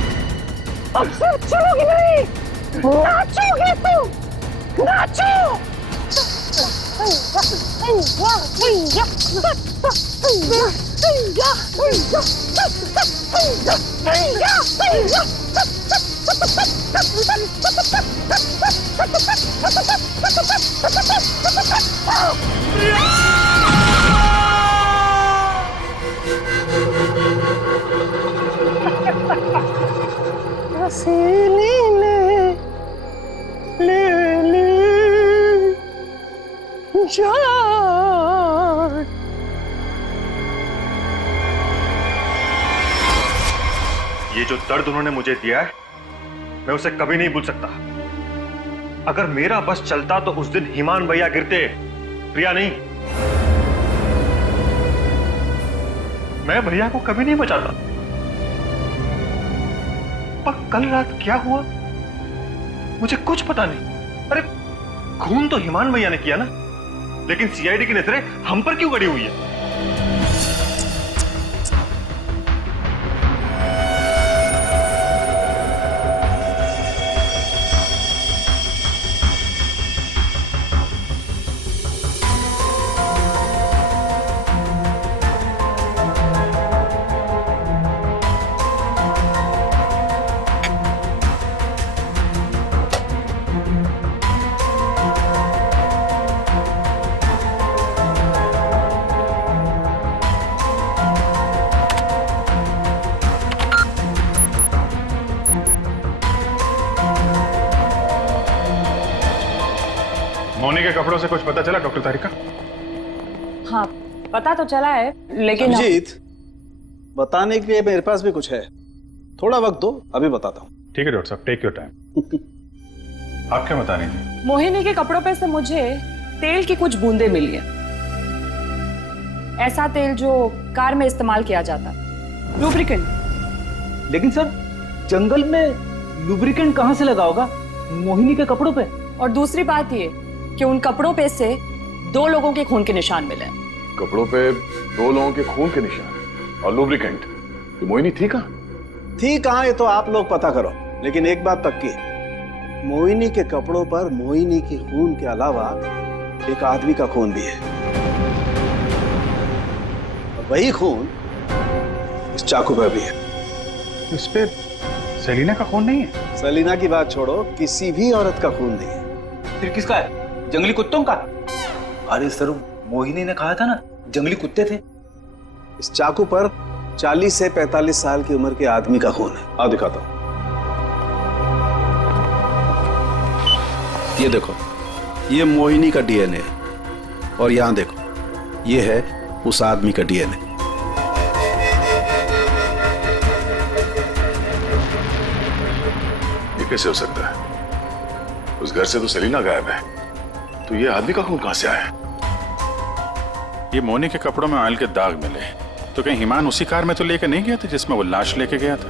अब सिर्फ चलोगी नहीं, नाचोगे तुम, नाचो। रसीली ले जान। ये जो दर्द उन्होंने मुझे दिया है, मैं उसे कभी नहीं भूल सकता। अगर मेरा बस चलता तो उस दिन ईमान भैया गिरते, प्रिया नहीं। मैं भैया को कभी नहीं बचाता। पर कल रात क्या हुआ मुझे कुछ पता नहीं। अरे खून तो ईमान भैया ने किया ना, लेकिन सीआईडी की नजरें हम पर क्यों गड़ी हुई है? मोनी के कपड़ों से कुछ पता चला डॉक्टर तारिका? हाँ, पता तो चला है, लेकिन अभिजीत, बताने के लिए मेरे पास भी कुछ है, थोड़ा वक्त दो, अभी बताता हूँ। ठीक है डॉक्टर साहब, टेक योर टाइम। आप क्या बता रही थी? मोहिनी के कपड़ों पे से मुझे तेल की कुछ बूंदें मिली हैं। ऐसा तेल जो कार में इस्तेमाल किया जाता, लुब्रिकेंट। लेकिन सर, जंगल में लुब्रिकेंट कहाँ से लगा होगा मोहिनी के कपड़ों पे? और दूसरी बात ये कि उन कपड़ों पे से 2 लोगों के खून के निशान मिले। कपड़ों पे 2 लोगों के खून के निशान और लुब्रिकेंट। तो मोहिनी थी कहाँ? थी कहाँ ये तो आप लोग पता करो, लेकिन एक बात पक्की है, मोहिनी के कपड़ों पर मोहिनी के खून के अलावा एक आदमी का खून भी है। और वही खून इस चाकू पर भी है। इस पे सेलिना का खून नहीं है? सेलिना की बात छोड़ो, किसी भी औरत का खून नहीं है। फिर किसका है? जंगली कुत्तों का? अरे सर, मोहिनी ने कहा था ना जंगली कुत्ते थे। इस चाकू पर 40 से 45 साल की उम्र के आदमी का खून है। आओ दिखाता हूं। ये देखो, ये मोहिनी का डीएनए है, और यहां देखो, ये है उस आदमी का डीएनए। ये कैसे हो सकता है? उस घर से तो सेलिना गायब है, तो ये आदमी का खून कहां से आया? ये मोनी के कपड़ों में ऑयल के दाग मिले, तो कहीं ईमान उसी कार में तो लेके नहीं गया था जिसमें वो लाश लेके गया था?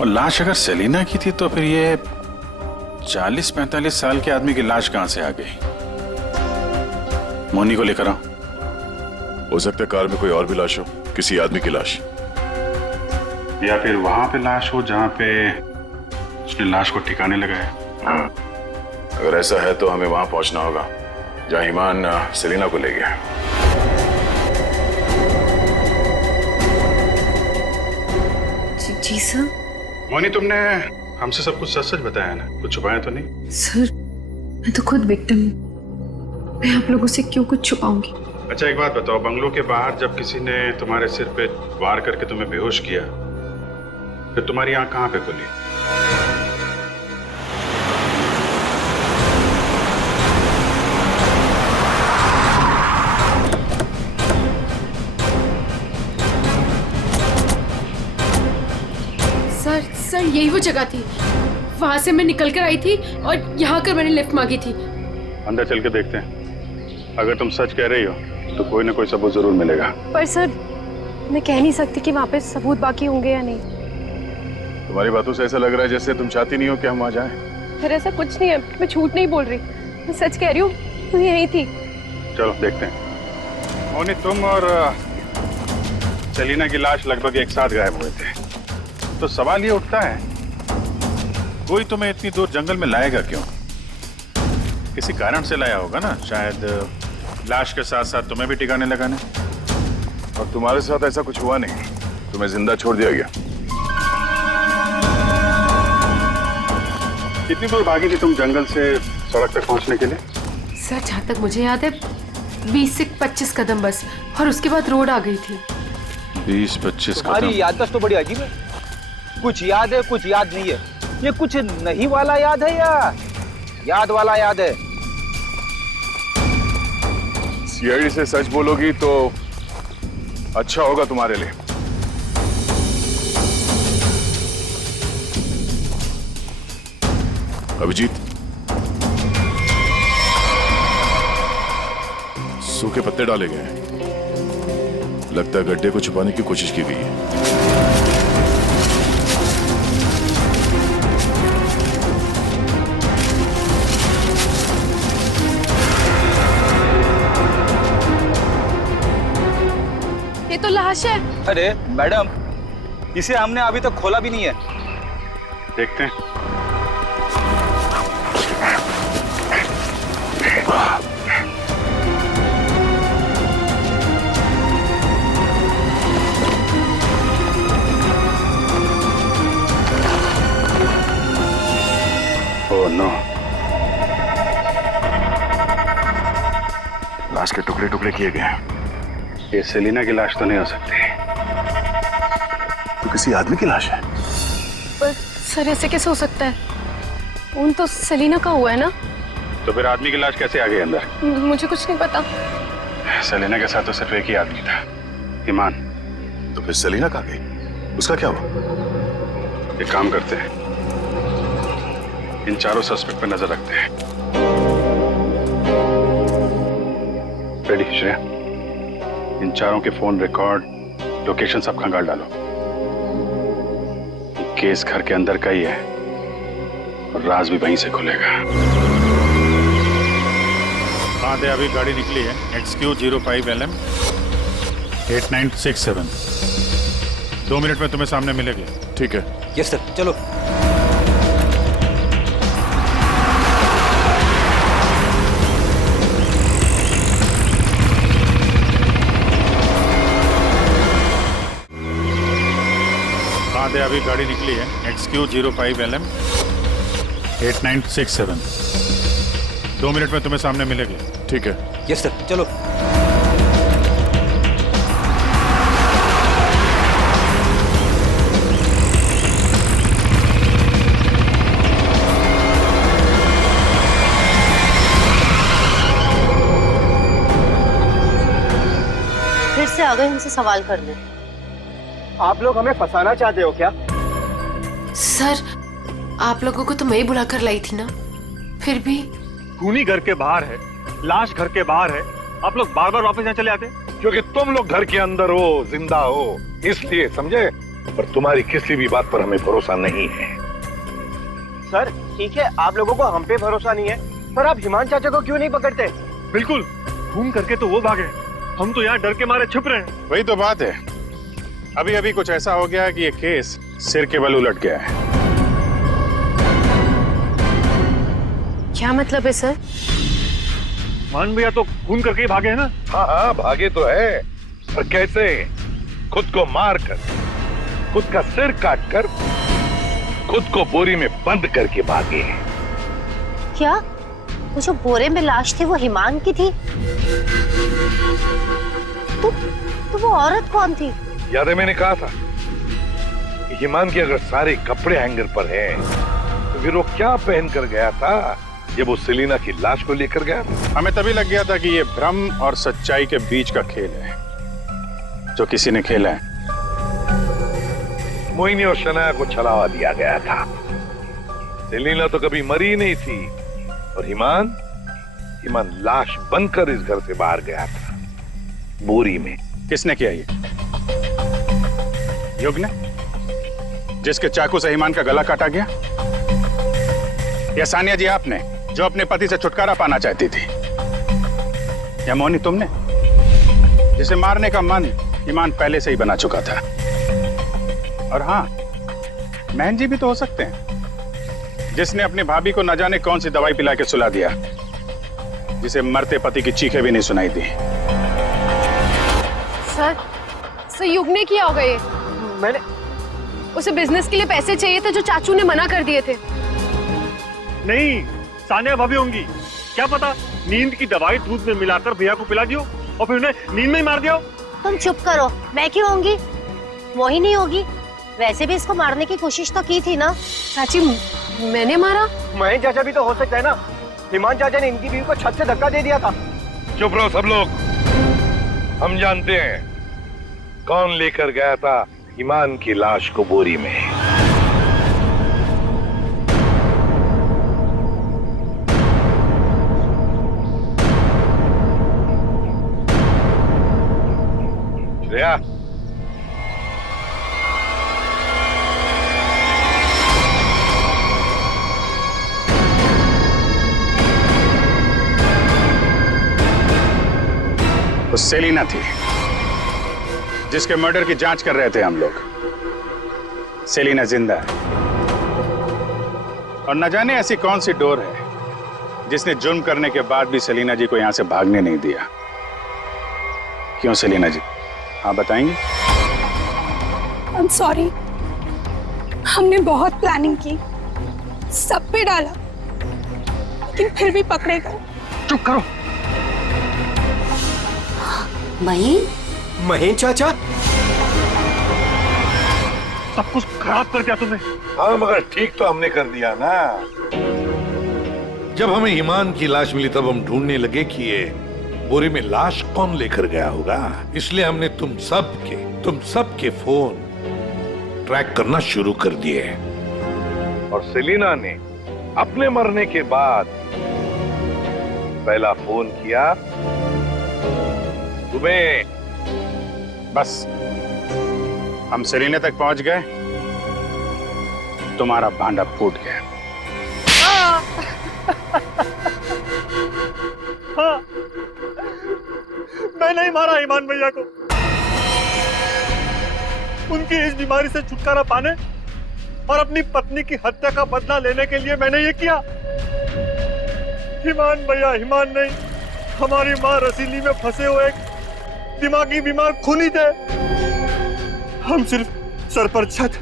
और लाश अगर सेलिना की थी तो फिर ये 40-45 साल के आदमी की लाश कहां से आ गई? मोनी को लेकर आओ। हो सकता है कार में कोई और भी लाश हो, किसी आदमी की लाश, या फिर वहां पे लाश हो जहां पे उसने लाश को ठिकाने लगाया। अगर ऐसा है तो हमें वहां पहुंचना होगा जहां ईमान सेलिना को ले गया। जी सर। मोनी, तुमने हमसे सब कुछ सच सच बताया ना, कुछ छुपाया तो नहीं? सर, मैं तो खुद विक्टिम हूँ, मैं आप लोगों से क्यों कुछ छुपाऊंगी? अच्छा एक बात बताओ, बंगलों के बाहर जब किसी ने तुम्हारे सिर पे वार करके तुम्हें बेहोश किया, फिर तुम्हारी आंख कहाँ पे खुली? सर यही वो जगह थी। वहां से मैं निकल कर आई थी और यहाँ कर मैंने लिफ्ट मांगी थी। अंदर चल के देखते हैं। अगर तुम सच कह रही हो तो कोई ना कोई सबूत जरूर मिलेगा। पर सर मैं कह नहीं सकती कि वहाँ पे सबूत बाकी होंगे या नहीं। तुम्हारी बातों से ऐसा लग रहा है जैसे तुम चाहती नहीं हो कि हम वहां जाएं। फिर ऐसा कुछ नहीं है, मैं झूठ नहीं बोल रही, मैं सच कह रही हूँ, तू यही थी। चलो देखते हैं। मोनी, तुम और सेलिना की लाश लगभग एक साथ गायब हुए थे, तो सवाल ये उठता है कोई तुम्हें इतनी दूर जंगल में लाएगा क्यों? किसी कारण से लाया होगा ना, शायद लाश के साथ साथ तुम्हें भी ठिकाने लगाने। और तुम्हारे साथ ऐसा कुछ हुआ नहीं, तुम्हें जिंदा छोड़ दिया गया। कितनी दूर भागी थी तुम जंगल से सड़क तक पहुंचने के लिए? सर जहाँ तक मुझे याद है 20 से 25 कदम बस, और उसके बाद रोड आ गई थी। 20-25 कदम। तुम्हारी याददाश्त तो बड़ी अजीब है, कुछ याद है कुछ याद नहीं है। ये कुछ नहीं वाला याद है या याद वाला याद है? सीआईडी से सच बोलोगी तो अच्छा होगा तुम्हारे लिए। अभिजीत, सूखे पत्ते डाले गए हैं। लगता है गड्ढे को छुपाने की कोशिश की गई है। ये तो लाश है। अरे मैडम, इसे हमने अभी तक खोला भी नहीं है। देखते हैं। ओह नो, लाश के टुकड़े टुकड़े किए गए हैं। ये सेलिना की लाश तो नहीं हो सकती, तो किसी आदमी की लाश है। पर सर ऐसे कैसे हो सकता है? खून तो सेलिना का हुआ है ना? तो फिर आदमी की लाश कैसे आ गई अंदर? मुझे कुछ नहीं पता। सेलिना के साथ तो सिर्फ एक ही आदमी था, ईमान। तो फिर सेलिना कहाँ गई? उसका क्या हुआ? एक काम करते हैं, इन चारों सस्पेक्ट पर नजर रखते हैं। रेडी श्रेया, इन चारों के फोन रिकॉर्ड, लोकेशन सब खंगाल डालो। केस घर के अंदर का ही है और राज भी वहीं से खुलेगा। हाँ दे, अभी गाड़ी निकली है XQ05LM 8967। 2 मिनट में तुम्हें सामने मिलेगी। ठीक है। यस सर, चलो। अभी गाड़ी निकली है XQ05LM 8967। 2 मिनट में तुम्हें सामने मिलेगी। ठीक है। यस सर, चलो। फिर से आ गए हमसे सवाल करने। आप लोग हमें फंसाना चाहते हो क्या? सर आप लोगों को तो मैं ही बुलाकर लाई थी ना, फिर भी। खूनी घर के बाहर है, लाश घर के बाहर है, आप लोग बार बार वापस यहाँ चले आते? क्योंकि तुम लोग घर के अंदर हो, जिंदा हो, इसलिए, समझे? पर तुम्हारी किसी भी बात पर हमें भरोसा नहीं है। सर ठीक है, आप लोगों को हम पे भरोसा नहीं है, पर आप हिमान चाचा को क्यों नहीं पकड़ते? बिल्कुल, खून करके तो वो भागे, हम तो यहाँ डर के मारे छुप रहे हैं। वही तो बात है, अभी अभी कुछ ऐसा हो गया कि ये केस सिर के बल उलट गया है। क्या मतलब है सर? मान भैया तो खून करके ही भागे है ना? हाँ हाँ, भागे तो है, पर कैसे? खुद को मार कर, खुद का सिर काट कर, खुद को बोरी में बंद करके भागे। क्या वो जो बोरे में लाश थी वो हिमान की थी? तो वो औरत कौन थी? याद है मैंने कहा था कि हिमान के अगर सारे कपड़े हैंगर पर हैं, तो फिर वो क्या पहन कर गया था जब वो सेलिना की लाश को लेकर गया? हमें तभी लग गया था कि ये भ्रम और सच्चाई के बीच का खेल है जो किसी ने खेला है। मोहिनी और शनाया को छलावा दिया गया था। सेलिना तो कभी मरी नहीं थी और ईमान लाश बनकर इस घर से बाहर गया था, बोरी में। किसने किया ये? युग ने, जिसके चाकू से ईमान का गला काटा गया? या सानिया जी आपने, जो अपने पति से छुटकारा पाना चाहती थी? या मोहिनी तुमने, जिसे मारने का मन ईमान पहले से ही बना चुका था? और हाँ, महन जी भी तो हो सकते हैं, जिसने अपनी भाभी को न जाने कौन सी दवाई पिला के सुला दिया, जिसे मरते पति की चीखें भी नहीं सुनाई दी। सर युग ने किया होगा ये। मैंने उसे बिजनेस के लिए पैसे चाहिए थे जो चाचू ने मना कर दिए थे। नहीं, सानिया भाभी होंगी। क्या पता नींद की दवाई दूध में मिलाकर भैया को पिला दियो और फिर उन्हें नींद में ही मार दिया। तुम चुप करो, मैं क्यों होंगी? मोहिनी होगी। वैसे भी इसको मारने की कोशिश तो की थी ना। चाची, मैंने मारा? महेश चाचा भी तो हो सकता है ना। हिमान चाचा ने इनकी बीवी को छत से धक्का दे दिया था। चुप रहो सब लोग, हम जानते हैं कौन लेकर गया था ईमान की लाश को बोरी में। श्रेया, वो सेलिना थी जिसके मर्डर की जांच कर रहे थे हम लोग। सेलिना जिंदा है और न जाने ऐसी कौन सी डोर है जिसने जुर्म करने के बाद भी सेलिना जी को यहां से भागने नहीं दिया। क्यों सेलिना जी, आप बताएंगे? I'm sorry, हमने बहुत प्लानिंग की, सब पे डाला, लेकिन फिर भी पकड़े गए। चुप करो। महेश चाचा, सब कुछ खराब कर दिया तुमने। हाँ, मगर ठीक तो हमने कर दिया ना। जब हमें ईमान की लाश मिली तब हम ढूंढने लगे कि ये बोरी में लाश कौन लेकर गया होगा। इसलिए हमने तुम सबके फोन ट्रैक करना शुरू कर दिए और सेलिना ने अपने मरने के बाद पहला फोन किया तुम्हें। बस हम सेलिना तक पहुंच गए, तुम्हारा भांडा फूट गया। हाँ, मैं नहीं मारा ईमान भैया को। उनकी इस बीमारी से छुटकारा पाने और अपनी पत्नी की हत्या का बदला लेने के लिए मैंने ये किया। ईमान भैया ईमान नहीं, हमारी माँ रसीली में फंसे हुए एक दिमागी बीमार खूनी थे। हम सिर्फ सर पर छत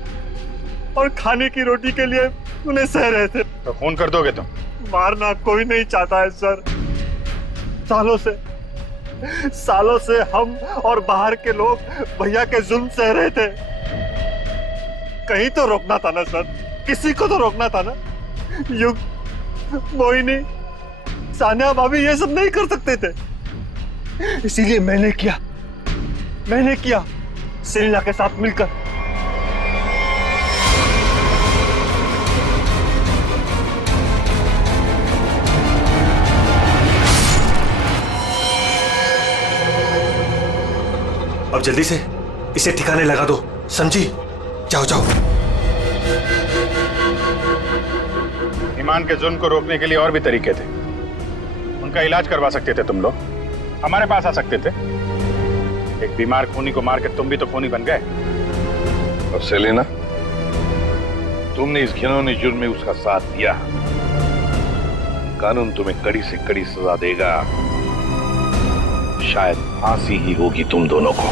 और खाने की रोटी के लिए उन्हें सह रहे थे। तो खून कर दोगे तुम? मारना कोई नहीं चाहता है सर। सालों से हम और बाहर के लोग भैया के जुल्म सह रहे थे। कहीं तो रोकना था ना सर, किसी को तो रोकना था ना। युग, मोहिनी, सानिया भाभी ये सब नहीं कर सकते थे, इसीलिए मैंने किया सेलिना के साथ मिलकर। अब जल्दी से इसे ठिकाने लगा दो, समझी? जाओ जाओ। ईमान के जुल्म को रोकने के लिए और भी तरीके थे। उनका इलाज करवा सकते थे तुम लोग, हमारे पास आ सकते थे। एक बीमार खूनी को मार के तुम भी तो खूनी बन गए। और सेलिना, तुमने इस घिनौने जुर्म में उसका साथ दिया। कानून तुम्हें कड़ी से कड़ी सजा देगा। शायद फांसी ही होगी तुम दोनों को।